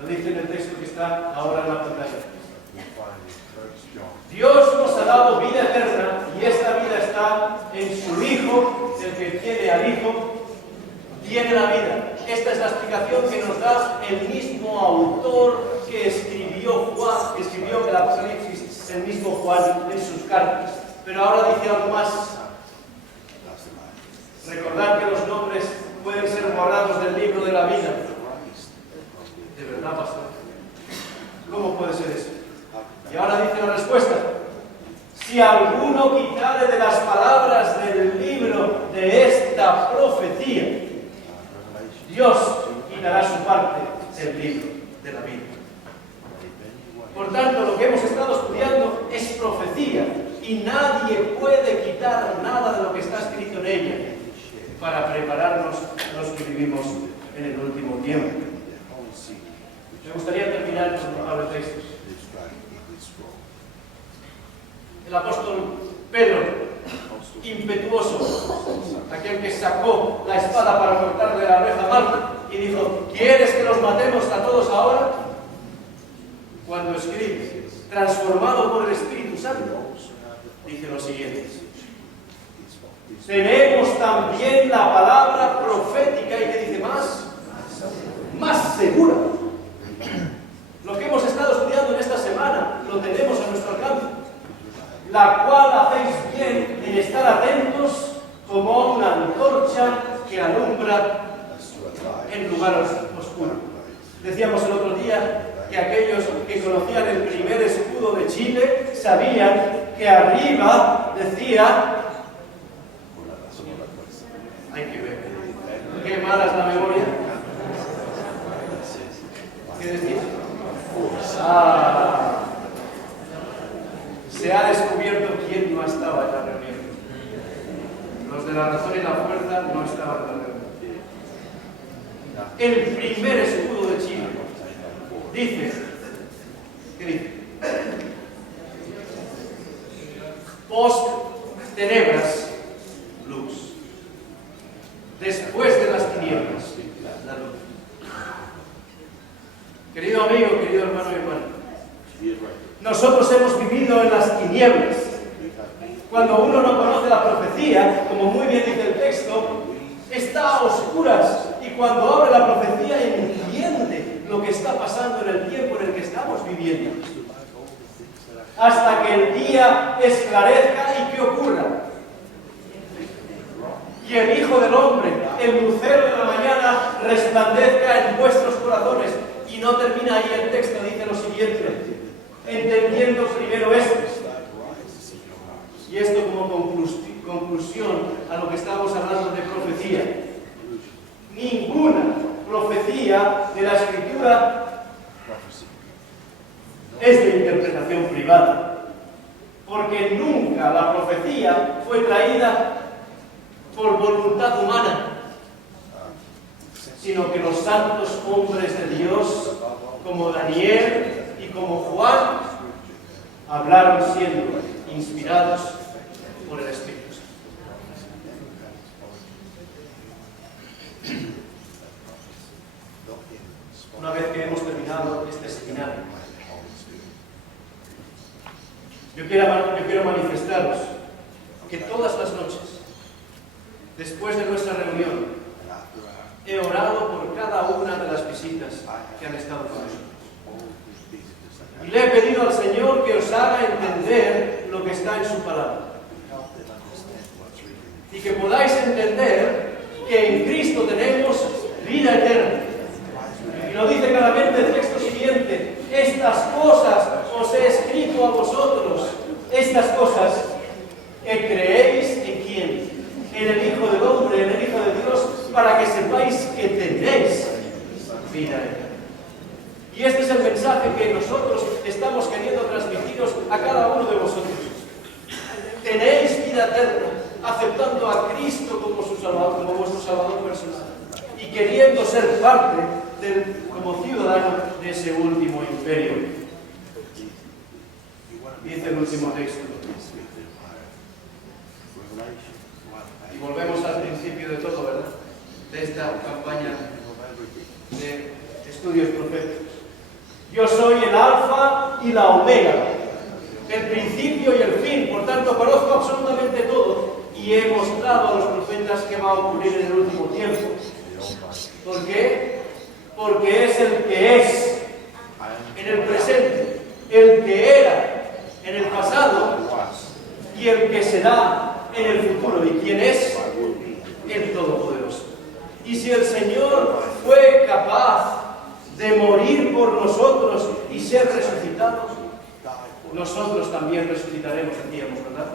Lo dice en el texto que está ahora en la pantalla. Dios nos ha dado vida eterna y esta vida está en su Hijo. El que tiene al Hijo tiene la vida. Esta es la explicación que nos da el mismo autor que escribió Juan, que escribió el Apocalipsis, el mismo Juan en sus cartas. Pero ahora dice algo más. Recordad que los nombres pueden ser borrados del libro de la vida. ¿De verdad, pastor? ¿Cómo puede ser eso? Y ahora dice la respuesta. Si alguno quitare de las palabras del libro de esta profecía, Dios quitará su parte del libro de la vida. Por tanto, lo que hemos estado estudiando es profecía y nadie puede quitar nada de lo que está escrito en ella para prepararnos a los que vivimos en el último tiempo. Me gustaría terminar con un par de textos. El apóstol Pedro, impetuoso, aquel que sacó la espada para cortarle la oreja a Marta y dijo, ¿quieres que los matemos a todos ahora? Cuando escribe, transformado por el Espíritu Santo, dice lo siguiente. Tenemos también la palabra profética, ¿y qué dice más? Más segura. Lo que hemos estado estudiando en esta semana, lo tenemos a nuestro alcance. La cual hacéis bien en estar atentos como una antorcha que alumbra en lugar oscuro. Decíamos el otro día que aquellos que conocían el primer escudo de Chile sabían que arriba decía... Hay que ver. Qué mala es la memoria. ¿Qué decía? Se ha descubierto quién no estaba en la reunión. Los de la razón y la fuerza no estaban en la reunión. El primer escudo de Chile dice, ¿qué dice? Post tenebras, luz. Después de las tinieblas, la luz. Querido amigo, querido hermano y hermana, nosotros hemos vivido en las tinieblas. Cuando uno no conoce la profecía, como muy bien dice el texto, está a oscuras. Y cuando abre la profecía entiende lo que está pasando en el tiempo en el que estamos viviendo. Hasta que el día esclarezca y ¿qué ocurra? Y el Hijo del Hombre, el lucero de la mañana, resplandezca en vuestros corazones. Y no termina ahí el texto, dice lo siguiente. Entendiendo primero esto. Y esto como conclusión a lo que estamos hablando de profecía. Ninguna profecía de la Escritura es de interpretación privada. Porque nunca la profecía fue traída por voluntad humana, sino que los santos hombres de Dios, como Daniel y como Juan, hablaron siendo inspirados por el Espíritu Santo. Una vez que hemos terminado este seminario, yo quiero manifestaros que todas las noches, después de nuestra reunión, he orado por cada una de las visitas que han estado con nosotros. Y le he pedido al Señor que os haga entender lo que está en su palabra. Y que podáis entender que en Cristo tenemos vida eterna. Y lo dice claramente el texto siguiente. Estas cosas os he escrito a vosotros. Esta estas cosas, creéis en quién, en el Hijo del Hombre, en el Hijo de Dios, para que sepáis que tenéis vida eterna. Y este es el mensaje que nosotros estamos queriendo transmitiros a cada uno de vosotros. Tenéis vida eterna, aceptando a Cristo como su Salvador, como vuestro Salvador personal, y queriendo ser parte como ciudadano de ese último imperio. Dice el último texto. Y volvemos al principio de todo, ¿verdad? De esta campaña de estudios proféticos. Yo soy el alfa y la omega, el principio y el fin. Por tanto, conozco absolutamente todo y he mostrado a los profetas qué va a ocurrir en el último tiempo. ¿Por qué? Porque es el que es en el presente, el que era en el pasado y el que será en el futuro. ¿Y quién es? El Todopoderoso. Y si el Señor fue capaz de morir por nosotros y ser resucitados, nosotros también resucitaremos, decíamos, ¿verdad?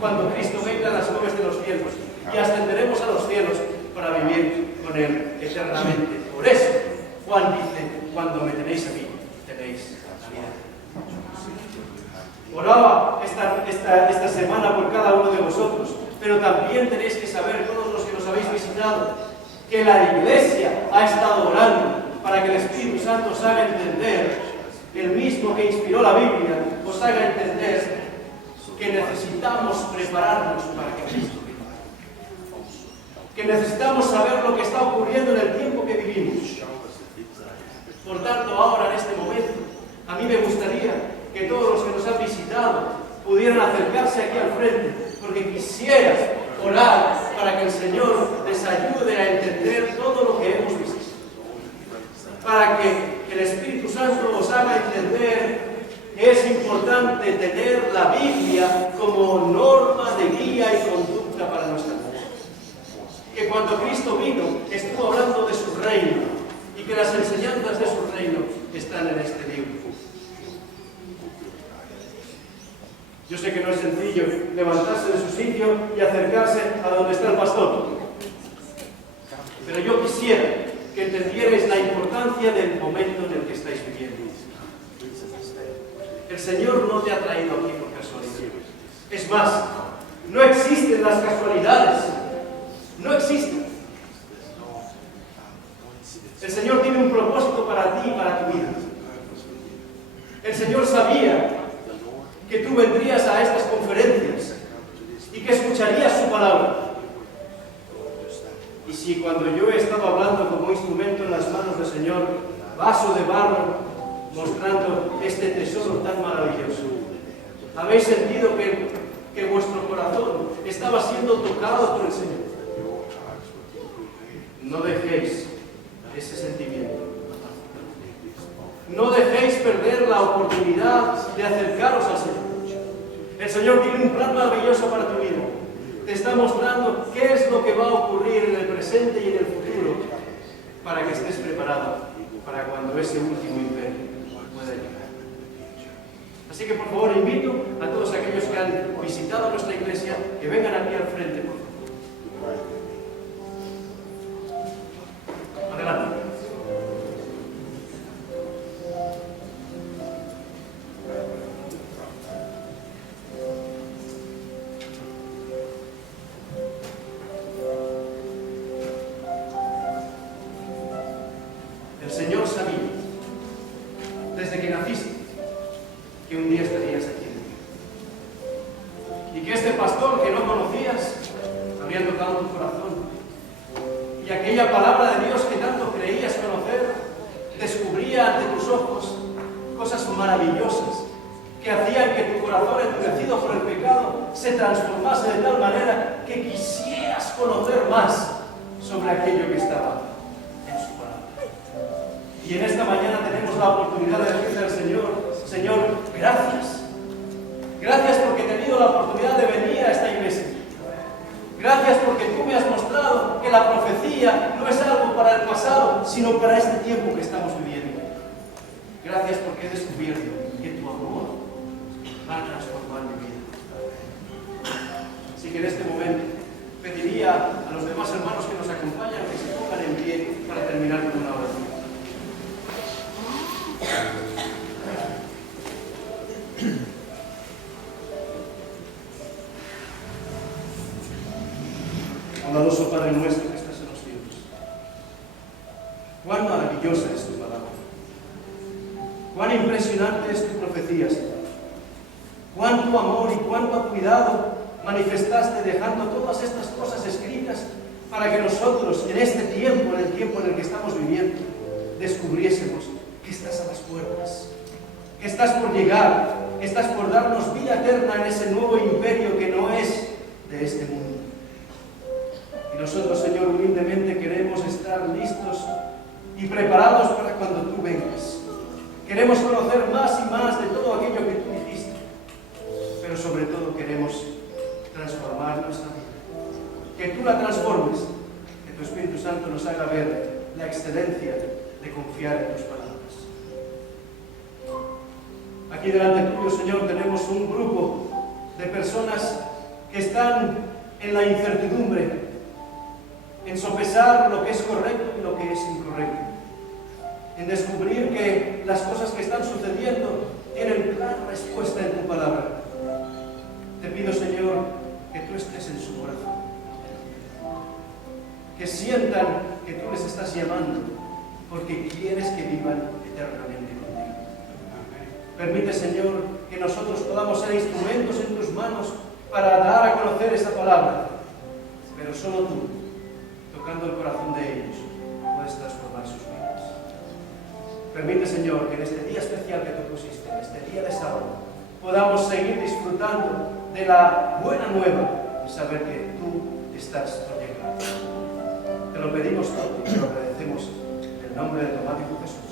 Cuando Cristo venga a las nubes de los cielos y ascenderemos a los cielos para vivir con Él eternamente. Por eso, Juan dice, cuando me tenéis a mí, tenéis la vida. Oraba esta semana por cada uno de vosotros, pero también tenéis que saber, todos los que nos habéis visitado, que la Iglesia ha estado orando para que el Espíritu Santo os haga entender, el mismo que inspiró la Biblia, os haga entender que necesitamos prepararnos para que Cristo venga. Que necesitamos saber lo que está ocurriendo en el tiempo que vivimos. Por tanto, ahora en este momento, a mí me gustaría que todos los que nos han visitado pudieran acercarse aquí al frente, porque quisiera orar para que el Señor les ayude a entender todo lo que hemos visto. Para que el Espíritu Santo os haga entender que es importante tener la Biblia como norma de guía y conducta para nuestra vida. Que cuando Cristo vino, estuvo hablando de su reino y que las enseñanzas de su reino están en este libro. Yo sé que no es sencillo levantarse de su sitio y acercarse a donde está el pastor, pero yo quisiera que entendierais la importancia del momento en el que estáis viviendo. El Señor no te ha traído aquí por casualidad. Es más, no existen las casualidades. No existen. El Señor tiene un propósito para ti y para tu vida. El Señor sabía que tú vendrías a estas conferencias y que escucharías su palabra. Y si cuando yo he estado hablando como instrumento en las manos del Señor, vaso de barro, mostrando este tesoro tan maravilloso, habéis sentido que vuestro corazón estaba siendo tocado por el Señor, no dejéis ese sentimiento. No dejéis perder la oportunidad de acercaros al Señor. El Señor tiene un plan maravilloso para tu vida. Te está mostrando qué es lo que va a ocurrir en el presente y en el futuro para que estés preparado para cuando ese último imperio pueda llegar. Así que por favor invito a todos aquellos que han visitado nuestra iglesia que vengan aquí al frente, por favor. Adelante. El Señor sabía, desde que naciste, que un día estarías aquí. Y que este pastor que no conocías habría tocado tu corazón. Y aquella palabra de Dios que tanto creías conocer, descubría ante tus ojos cosas maravillosas que hacían que tu corazón, endurecido por el pecado, se transformase de tal manera que quisieras conocer más sobre aquello que estaba en su palabra. Y en esta mañana tenemos la oportunidad de decirle al Señor: Señor, gracias. Gracias porque he tenido la oportunidad de venir a esta iglesia. Gracias porque tú me has mostrado que la profecía no es algo para el pasado, sino para este tiempo que estamos viviendo. Gracias porque he descubierto que tu amor va a transformar mi vida. Así que en este momento pediría a los demás hermanos que nos acompañan que se pongan en pie para terminar con una oración. Bondadoso Padre nuestro que estás en los cielos, cuán maravillosa es tu palabra, cuán impresionante es tu profecía, Señor, cuánto amor y cuánto cuidado manifestaste dejando todas estas cosas escritas para que nosotros en este tiempo, en el tiempo en el que estamos viviendo, descubriésemos que estás a las puertas, que estás por llegar, estás por darnos vida eterna en ese nuevo imperio que no es de este mundo. Y nosotros, Señor, humildemente queremos estar listos y preparados para cuando tú vengas. Queremos conocer más y más de todo aquello que tú hiciste, pero sobre todo queremos transformar nuestra vida. Que tú la transformes, que tu Espíritu Santo nos haga ver la excelencia de confiar en tus palabras. Aquí delante tuyo, Señor, tenemos un grupo de personas que están en la incertidumbre, en sopesar lo que es correcto y lo que es incorrecto, en descubrir que las cosas que están sucediendo tienen clara respuesta en tu palabra. Te pido, Señor, que tú estés en su corazón, que sientan que tú les estás llamando porque quieres que vivan eternamente contigo. Permite, Señor, que nosotros podamos ser instrumentos en tus manos para dar a conocer esa palabra, pero solo tú, tocando el corazón de ellos, puedes transformar sus vidas. Permite, Señor, que en este día especial que tú pusiste, en este día de sábado, podamos seguir disfrutando de la buena nueva y saber que tú estás por llegar. Te lo pedimos todo y te lo agradecemos en el nombre de tu Hijo Jesús.